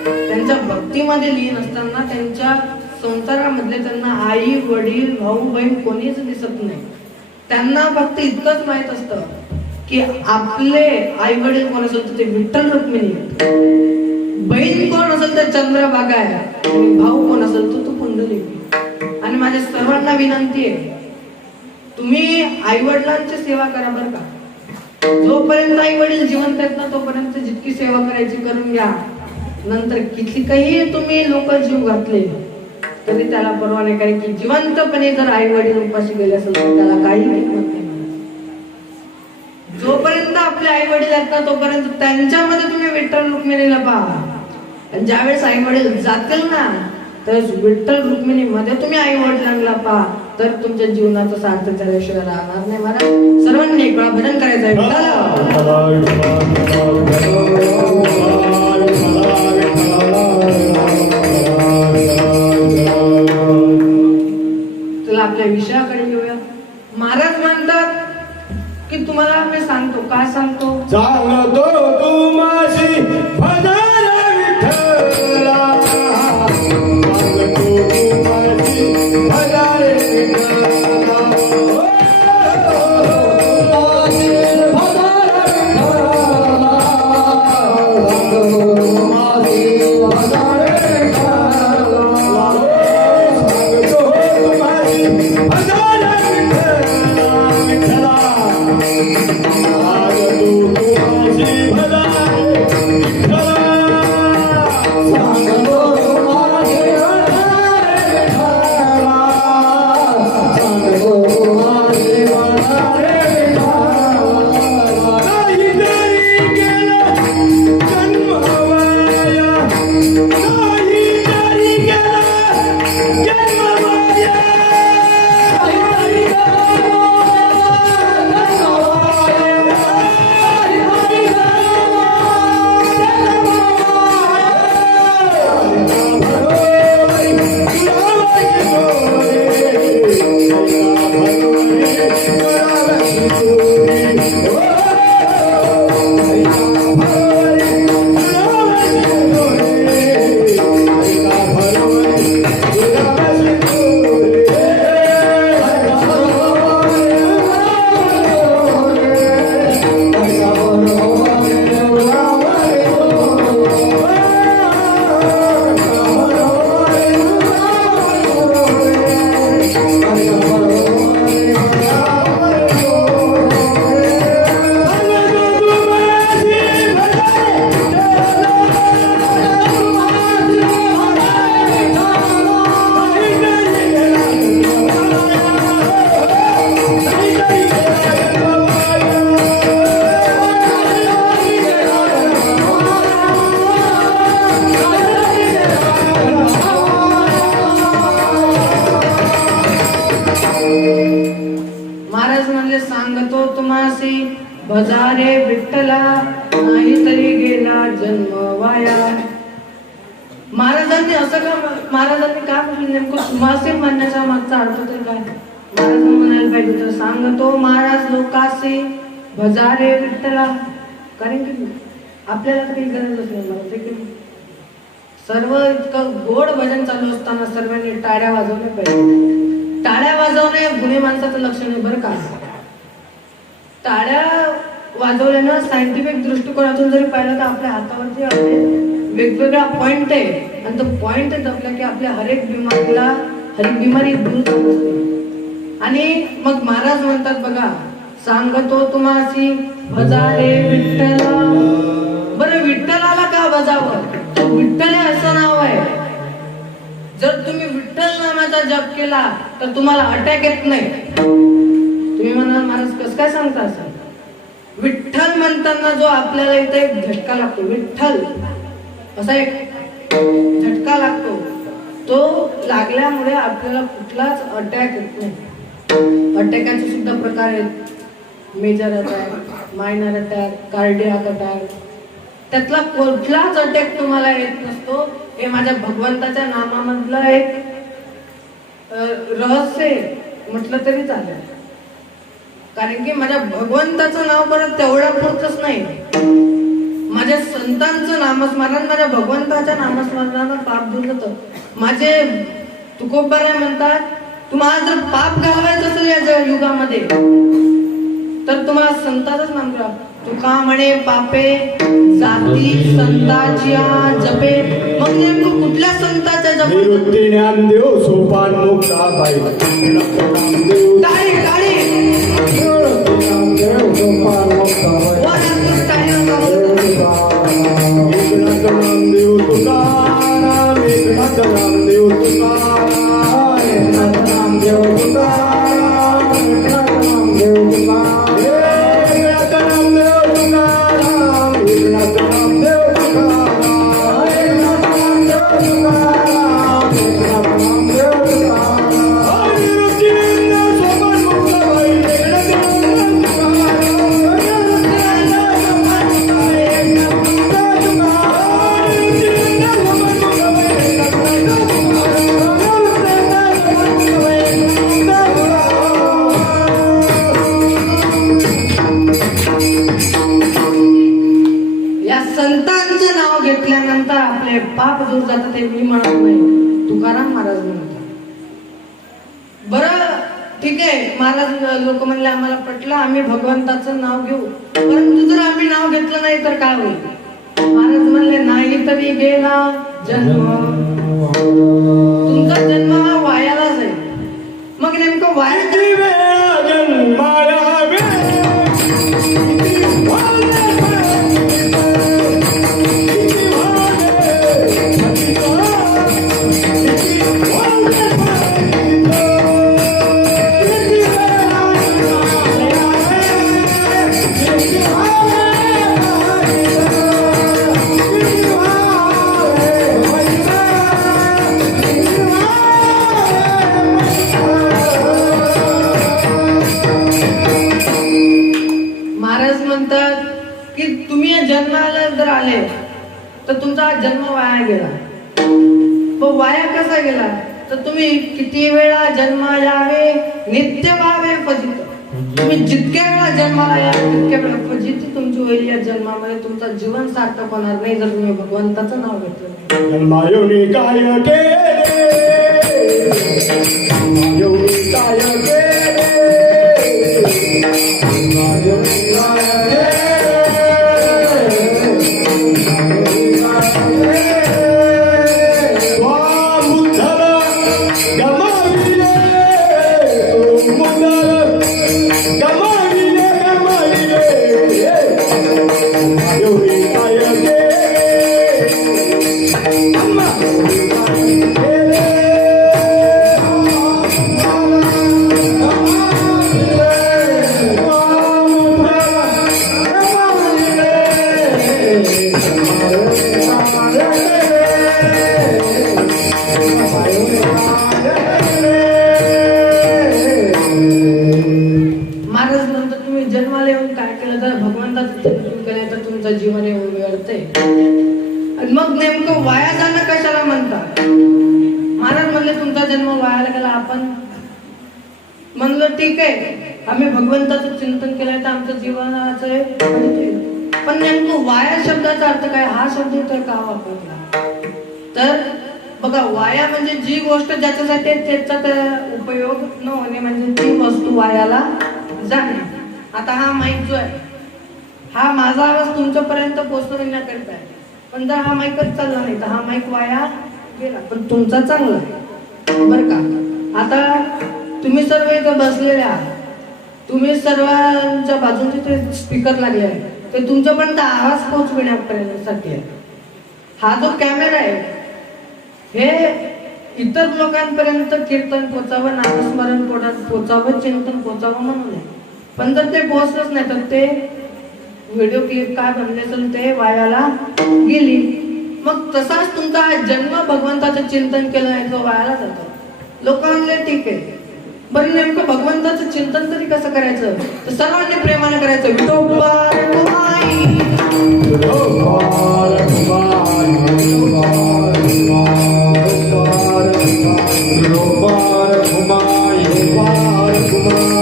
त्यांच्या भक्तीमध्ये लीन असताना त्यांच्या संसारामधले त्यांना आई वडील भाऊ बहीण कोणीच दिसत नाही. त्यांना फक्त इतकंच माहित असतं की आपले आई वडील कोण असेल तर ते विठ्ठल रुक्मिणी, बहीण कोण असेल तर चंद्रभागा आहे, आणि भाऊ कोण असेल तर तो पुंडलिक. आणि माझ्या सर्वांना विनंती आहे, तुम्ही आई वडिलांची सेवा करा बरं का. जोपर्यंत आई वडील जिवंत आहेत ना तोपर्यंत जितकी सेवा करायची करून घ्या. नंतर किती काही तुम्ही लोक जीव घातले तरी त्याला परवा नाही, कारण की जिवंतपणे जर आई वडील उपाशी गेले असेल तर त्याला काही किंमत नाही. जोपर्यंत आपले आई वडील आहेत ना तोपर्यंत त्यांच्यामध्ये तुम्ही विठ्ठल रुक्मिणीला पहा. आणि ज्यावेळेस आई वडील जातील ना तर विठ्ठल रुक्मिणी मध्ये तुम्ही आई वडिलांना पहा तर तुमच्या जीवनाचा सार्थ झाल्याशिवाय राहणार नाही. मला सर्वांनी एक वेळा भजन करायचं आहे. चला आपल्या विषयाकडे येऊया. महाराज म्हणतात की तुम्हाला मी सांगतो. काय सांगतो? सांगतो तुम्हासी भजन विठ्ठला, सांगतो तुम्हासी भजन विठ्ठला, तुम्हासी भजन विठ्ठला, सांगतो तुम्हासी भजन विठ्ठला, सांगतो तुम्हासी भजन विठ्ठला, महाराज म्हणले सांगतो तुम्हासी भजारे विठ्ठला, नाहीतरी गेला जन्म वाया. महाराजांनी असं का काय म्हटलं नेमकं? तुम्हासी म्हणण्याचा मागचा अर्थ तरी काय? महाराज म्हणायला पाहिजे तर सांगतो महाराज लोकासी भजारे विठ्ठला. कारण की आपल्याला तर काही गरजच नाही. मला की सर्व इतकं गोड भजन चालू असताना सर्वांनी टाळ्या वाजवल्या पाहिजे. टाळ्या वाजवणे गुणी माणसाचं लक्षण आहे बरं का. टाळ्या वाजवल्यानं सायंटिफिक दृष्टिकोनातून जरी पाहिलं तर आपल्या हातावरती वेगवेगळा पॉइंट आहे आणि तो पॉइंट दबला की आपल्या हरेक बिमारी दूर होत असते. आणि मग महाराज म्हणतात बघा, सांगतो तुम्हासी भजारे विठ्ठला. बरं विठ्ठलाला का भजावं? विठ्ठल हे असं नाव आहे. जर तुम्ही विठ्ठल नामाचा जप केला तर तुम्हाला अटॅक येत नाही. तुम्ही म्हणाल महाराज कसं काय सांगता असं? विठ्ठल म्हणताना जो आपल्याला इथे एक झटका लागतो, विठ्ठल असा एक झटका लागतो, तो लागल्यामुळे आपल्याला कुठलाच अटॅक येत नाही. अटॅकाचे सुद्धा प्रकार आहेत. Major attack, minor attack, cardiac attack. त्यातला कुठलाच अटॅक तुम्हाला येत नसतो. हे माझ्या भगवंताच्या नामामधलं एक रहस्य म्हटलं तरी चालेल. कारण की माझ्या भगवंताचं नाव परत तेवढ्या पुरतच नाही. माझ्या संतांचं नामस्मरण, माझ्या भगवंताच्या नामस्मरणानं पाप दूर होतं. माझे तुकोबाराय म्हणतात, तुम्हाला जर पाप घालवायचं असेल या युगामध्ये तर तुम्हाला संताचंच नाम घ्या. तुका म्हणे पापे जाती संताच्या जपे. मग नेमकं कुठल्या संताच्या जपे? निवृत्ती ज्ञानदेव सोपान मुक्ताबाई. टाळी टाळी. ज्ञानदेव सोपान मुक्ताबाई. एकनाथ नामदेव तुकाराम, एकनाथ नामदेव तुकाराम, एकनाथ नामदेव तुकाराम, एकनाथ नामदेव तुकाराम, एकनाथ नामदेव तुकाराम, एकनाथ नामदेव तुकाराम, एकनाथ ठीक आहे, महाराज लोक म्हणले आम्हाला पटलं, आम्ही भगवंताचं नाव घेऊ, परंतु जर आम्ही नाव घेतलं नाही तर काय होईल? महाराज म्हणले नाही तरी गेला जन्म, तुमचा जन्म हा वायाला जाईल. मग नेमकं वाया किती वेळा जन्माला वेळ, किती वाले की तुम्ही या जन्माला जर आले तर तुमचा जन्म वाया गेला. पण वाया कसा गेला? तर तुम्ही किती वेळा जन्म यावे नित्य व्हावे फजित. तुम्ही जितक्या वेळा जन्माला या तितक्या वेळा फजिती तुमची होईल. या जन्मामध्ये तुमचं जीवन सार्थक होणार नाही जर तुम्ही भगवंताचं नाव घेतलं. जन्मायोनी काय केले, जन्मायोनी काय केले, जन्मायोनी काय केले, जीवन व्यर्थय. मग नेमकं वाया जाणं कशाला म्हणतात? महाराज म्हणले तुमचा जन्म वाया गेला. आपण म्हणलं ठीक आहे, आम्ही भगवंताचं चिंतन केलंय तर आमचं जीवनाचं आहे. पण नेमकं वाया शब्दाचा अर्थ काय? हा शब्द तर का वापरला? तर बघा, वाया म्हणजे जी गोष्ट ज्याच्यासाठी त्याचा उपयोग न होणे, म्हणजे ती वस्तू वायाला जाणे. आता हा माईक जो आहे, हा माझा आवाज तुमच्यापर्यंत पोहोचवण्याकरिता आहे. पण जर हा माईकच चालला नाही तर हा माईक वाया गेला. पण तुमचा चांगला आहे बरं का. आता तुम्ही सर्व इथं बसलेले आहात, तुम्ही सर्वांच्या बाजूने ते स्पीकर लागले आहे, ते तुमच्यापर्यंत आवाज पोहोचविण्यासाठी आहे. हा जो कॅमेरा आहे हे इतर लोकांपर्यंत कीर्तन पोचावं, नामस्मरण पोचावं, चिंतन पोचावं म्हणून आहे. पण जर ते पोहोचलंच नाही तर ते व्हिडिओ क्लिप काय बनले असेल ते वायाला गेली. मग तसाच तुमचा जन्म भगवंताचं चिंतन केलं नाही तो वायाला जातो. लोक म्हणले ठीक आहे, बरं नेमकं भगवंताचं चिंतन तरी कसं करायचं? तर सर्वांनी प्रेमाने करायचं. विठोबा रखुमाई, विठोबा रखुमाई, विठोबा रखुमाई, विठोबा रखुमाई, विठोबा रखुमाई, विठोबा रखुमाई.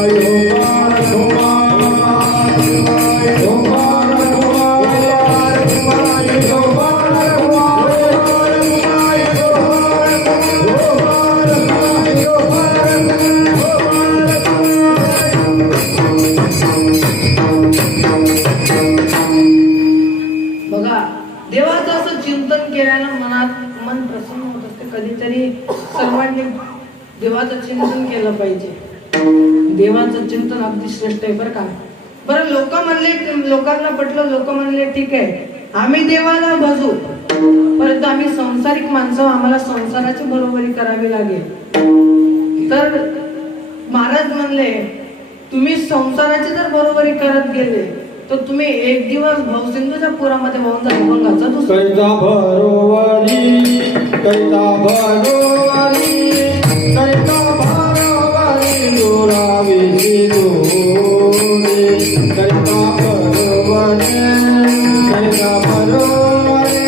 देवाचं असं चिंतन केल्यानं मनात मन प्रसन्न होत असते. कधीतरी सर्वांनी देवाचं चिंतन केलं पाहिजे. देवाचं चिंतन अगदी श्रेष्ठ आहे बरं का. बरं लोक म्हणले, लोकांना पटलं, लोक म्हणले ठीक आहे आम्ही देवाला भजू, परंतु आम्ही संसारिक माणसं, आम्हाला संसाराची बरोबरी करावी लागेल. तर महाराज म्हणले तुम्ही संसाराची जर बरोबरी करत गेले तर तुम्ही एक दिवस भवसिंधूच्या पुरामध्ये वाहून जाईल. गंगाचा दुसरा कैता भरोवरी, कैता भरोवरी, कैता भरोवरी दुरावी दोरी, कैता भरोवरी, कैता भरोवरी,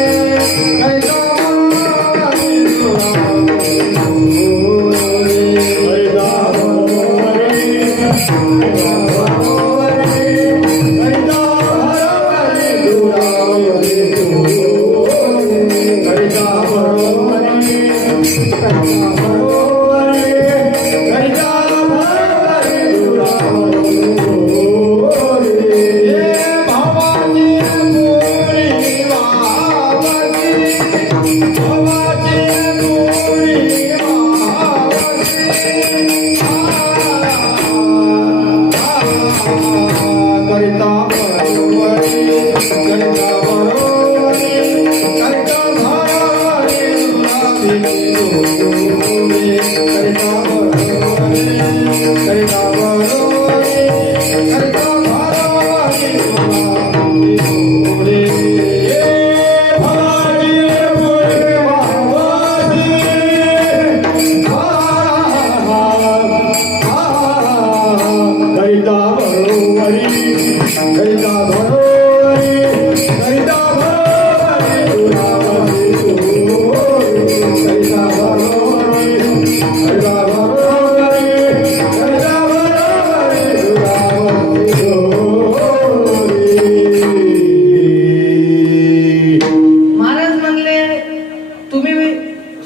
कैता भरोवरी दुरावी दोरी, कैता भरोवरी, कैता भरोवरी, कैता भरोवरी, कैता भरोवरी. महाराज म्हणले तुम्ही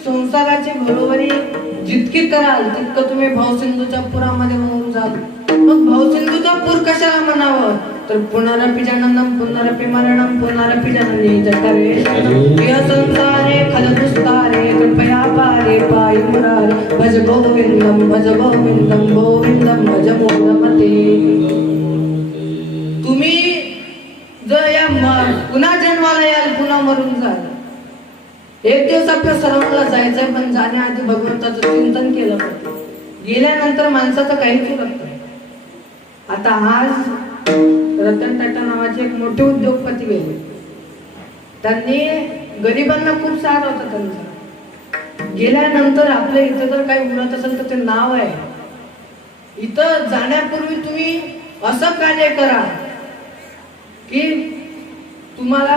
संसाराची बरोबरी जितकी कराल तितकं तुम्ही भावसिंधूच्या पुरामध्ये होऊन जाल. मग भावसिंधूचा पूर कशाला म्हणावं तर पुनरपि जननम पुनरपि मरणम पुनरपि जननी जठरे प्रिय संसारे खलदुस्तारे कृपया पारे पायी मुरारे भज गोविंदम गोविंदम भज मोदमते. तुम्ही जर या पुन्हा जन्माला याल पुन्हा मरून जाल. एक दिवस आपल्या सर्वांना जायचंय पण जाण्याआधी भगवंताचं चिंतन केलं पाहिजे. गेल्यानंतर माणसाचं काहीच उरत नाही. आता आज रतन टाटा नावाचे एक मोठे उद्योगपती गेले. त्यांनी गरिबांना खूप साथ होता त्यांचा. गेल्यानंतर आपल्या इथं जर काही उरत असेल तर ते नाव आहे. इथं जाण्यापूर्वी तुम्ही असं कार्य करा की तुम्हाला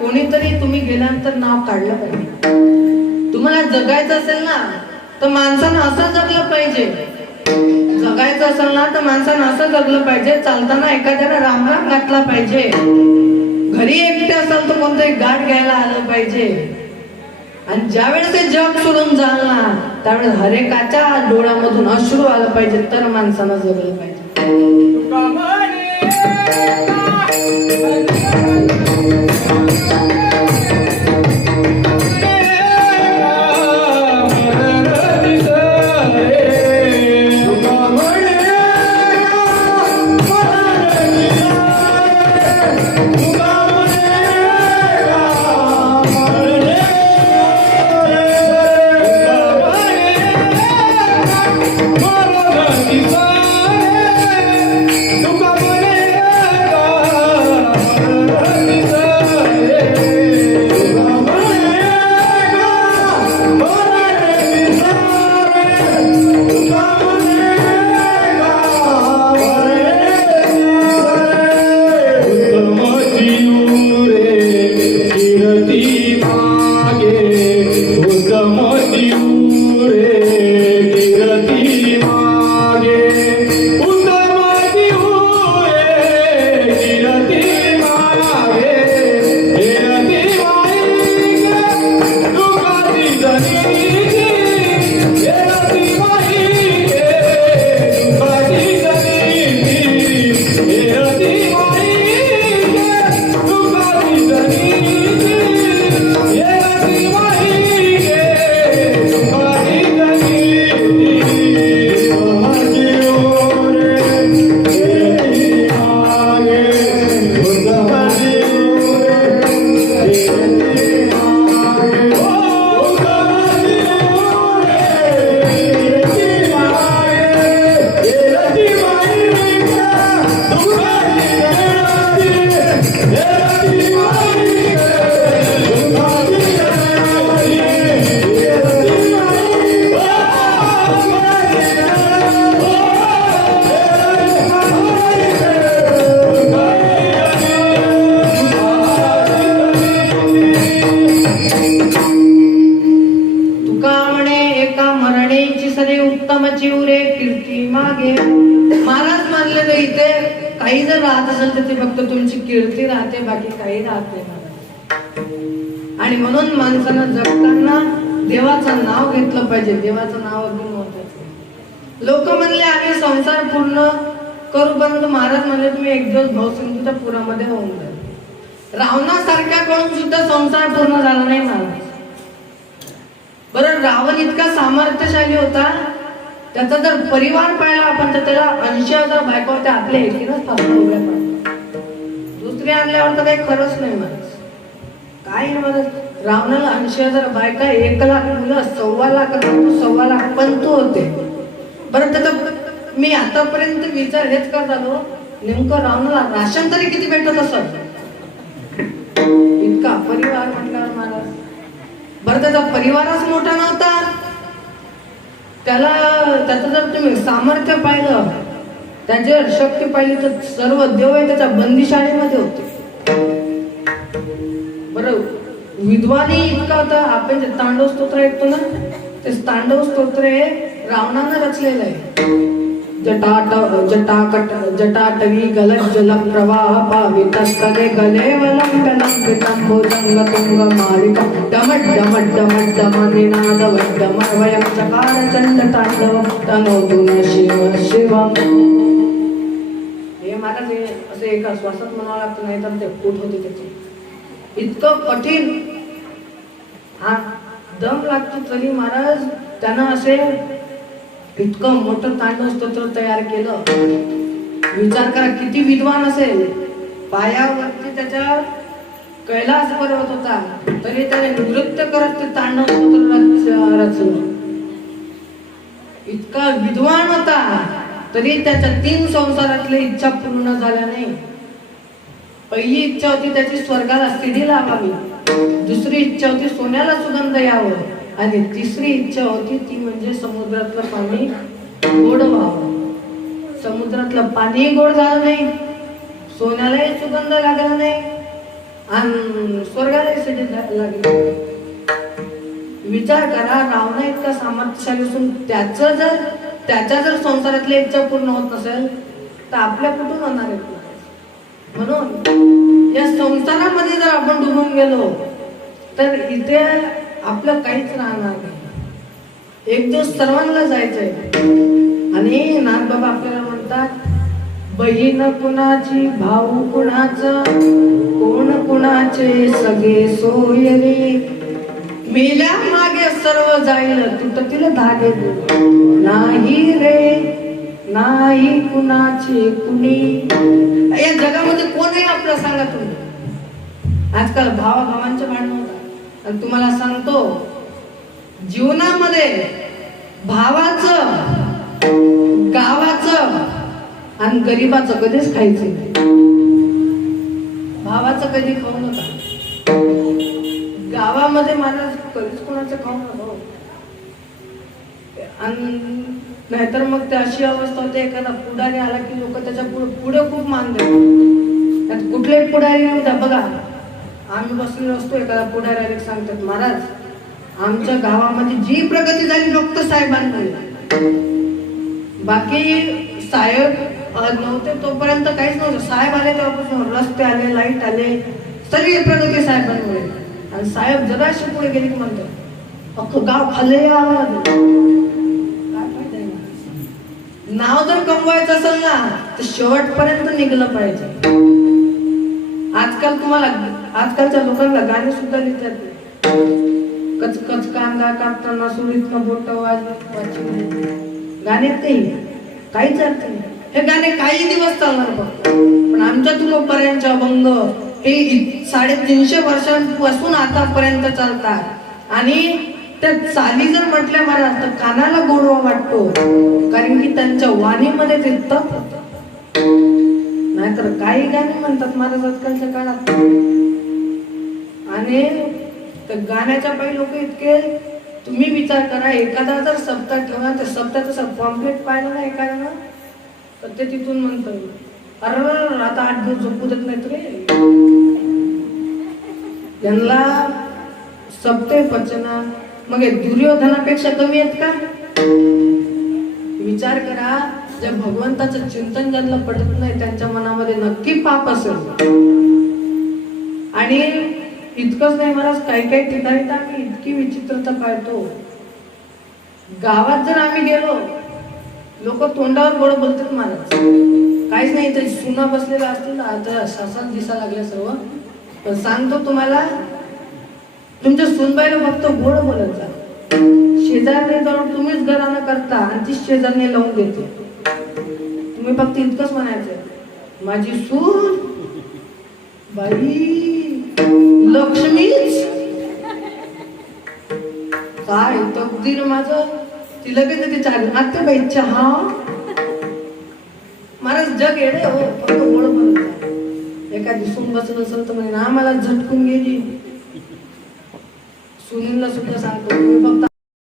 कोणीतरी तुम्ही गेल्यानंतर नाव काढलं पाहिजे. तुम्हाला जगायचं असेल ना तर माणसानं असं जगलं पाहिजे. जगायचं असेल ना तर माणसानं असं जगलं पाहिजे. चालताना एखाद्याला राम राम घातला पाहिजे. घरी एकटे असाल तर कोणतरी गाठ घ्यायला आलं पाहिजे. आणि ज्यावेळेस ते जग सोडून जाल ना त्यावेळेस हरेकाच्या डोळ्यामधून अश्रू आलं पाहिजे तर माणसानं जगलं पाहिजे. काही जर राहत असेल तर ते फक्त तुमची कीर्ती राहते, बाकी काही राहत नाही. आणि म्हणून माणसानं जगताना देवाचं नाव घेतलं पाहिजे. देवाचं नाव अगदी महत्वाचं. लोक म्हणले आम्ही संसार पूर्ण करू, परंतु महाराज म्हणले तुम्ही एक दिवस भावसिंधूच्या पुरामध्ये होऊन जा. रावणासारख्या कडून सुद्धा संसार पूर्ण झाला नाही महाराज. बरं, रावण इतका सामर्थ्यशाली होता, त्याचा जर परिवार पाहिला आपण तर त्याला 80,000 बायका होत्या, आपल्या एकीनच फासून उभ्या पडल्या. दुसरी आणल्यावर तर काही खरंच नाही महाराज. काय महाराज, रावणाला 80,000 बायका, 1,00,000 मुलं, 1,25,00,000 पंतू होते. बरं त्याचा मी आतापर्यंत विचार हेच करत आलो, नेमकं रावणाला राशन तरी किती भेटत असत? इतका परिवार म्हटल्यावर महाराज. बरं त्याचा परिवारच मोठा नव्हता, त्याचं जर तुम्ही सामर्थ्य पाहिलं, त्याची शक्ती पाहिली तर सर्व देव आहे त्याच्या बंदिशाळेमध्ये होते. बरं विद्वानी इतका होता. आपण जे तांडव स्तोत्र ऐकतो ना, ते तांडव स्तोत्र रावणानं रचलेलं आहे. जटाटवी गलज्जल प्रवाह पावितस्तले गले वलंबलंबितं भुजंग तुंग मालिका डमट डमट डमट डमनिनाद वड्डमर्वयं चकार चंड तांडव तनोतु न शिव शिवम. हे महाराज हे असे एका श्वासात म्हणावं लागतं, नाही तर ते फूट होते त्याची. इतकं कठीण हा दम लागतो तरी महाराज त्यानं असे इतकं मोठं तांडव स्तोत्र तयार केलं. विचार करा किती विद्वान असेल. पायावरती त्याच्या कैलास पर्वत होता, तरी त्याने नृत्य करत ते तांडव स्तोत्र रचलं. इतका विद्वान होता, तरी त्याच्या 3 संसारातल्या इच्छा पूर्ण झाल्या नाही. पहिली इच्छा होती त्याची स्वर्गाला शिडी लावावी, दुसरी इच्छा होती सोन्याला सुगंध यावं, आणि तिसरी इच्छा होती ती म्हणजे समुद्रातलं पाणी गोड व्हावं. समुद्रातलं पाणी गोड झालं नाही, सोन्यालाही सुगंध लागला नाही, आणि स्वर्गालाही शिडी लागली. विचार करा, रावणा इतका सामर्थ्यशाली असून त्याच्या जर संसारातली इच्छा पूर्ण होत नसेल तर आपल्या कुठून होणार आहे? म्हणून या संसारामध्ये जर आपण डुबून गेलो तर इथे आपलं काहीच राहणार नाही. एक दिवस सर्वांना जायचंय. आणि नाथबाबा आपल्याला म्हणतात, बहीण कुणाची, भाऊ कुणाचं, कोण कुणाचे सगळे सोय रे. मेल्या मागे सर्व जाईल, तुटतील धागे नाही रे, नाही कुणाचे कुणी. या जगामध्ये कोणही आपलं सांगा तुम्ही. आजकाल भावाभावांचे भांडण होतात. आणि तुम्हाला सांगतो, जीवनामध्ये भावाचं, गावाचं आणि गरीबाचं कधीच खायचं नाही. भावाचं कधी खाऊ नका, गावामध्ये महाराज कधीच कोणाचं खाऊ नका. आणि नाहीतर मग ते अशी अवस्था होते, एखादा पुढारी आला की लोक त्याच्या पुढे खूप मान देतात. कुठलेही पुढारी बघा, आम्ही बसलेलो असतो, एखादा पुढारी आले सांगतात, महाराज आमच्या गावामध्ये जी प्रगती झाली फक्त साहेबांमुळे, बाकी साहेब नव्हते तोपर्यंत काहीच नव्हतं. साहेब आले तेव्हापासून रस्ते आले, लाईट आले, सगळी प्रगती साहेबांमुळे. आणि साहेब जराशी पुढे गेली की म्हणतात अख्खं गाव खाल्ले. नाव जर कमवायचं असेल ना तर शेवटपर्यंत निघलं पाहिजे. आजकालच्या लोकांना गाणे सुद्धा लिहितात. कचकच कांदा कापताना सुरीतनं बोट वाजवायची गाण्यात काहीच अर्थ नाही. हे गाणे काही दिवस चालणार फक्त. पण आमच्या तुकोपर्यंतचे अभंग हे 350 वर्षांपासून आतापर्यंत चालतात. आणि त्या चाली जर म्हटल्या महाराज तर कानाला गोडवा वाटतो, कारण की त्यांच्या वाणीमध्ये ते तप होतं. नाहीतर काही गाणी म्हणतात महाराज आजकालच्या काळात. आणि त्या गाण्याच्या काही लोक इतके, तुम्ही विचार करा, एखादा जर सप्ताह ठेवला तर सप्ताहाचा पॉम्पलेट पाहिलं ना एखाद्यानं तर ते तिथून म्हणतं, अरे आता 8 दिवस झोपू देत नाहीत रे. त्यांना सप्ते पचना मग हे दुर्योधनापेक्षा कमी आहेत का? विचार करा, ज्या भगवंताचं चिंतन ज्यांना पटत नाही त्यांच्या मनामध्ये नक्की पाप असेल. आणि इतकंच नाही महाराज, काही काही ठिकाणी तर आम्ही इतकी विचित्रता पाहतो. गावात जर आम्ही गेलो, लोक तोंडावर गोड बोलतात महाराज, काहीच नाही. ते सुना बसलेला असतील, आता सासात दिसा लागल्या सर्व. पण सांगतो तुम्हाला, तुमच्या सुनबाईला फक्त गोड बोलत जा. शेजारने जाऊन तुम्हीच घरानं करता आणि ती शेजारने लावून देते. तुम्ही फक्त इतकंच म्हणायचं, माझी सून बाई लक्ष्मीच. काय तकदीर माझं. ती लगेच ते चालू आत्या बाई चहा. महाराज जग येडे हो, फक्त ओळख बनवता. एखादी सून बसत असेल तर म्हणे ना मला झटकून गेली. सुनीलला सुद्धा सांगतो तुम्ही फक्त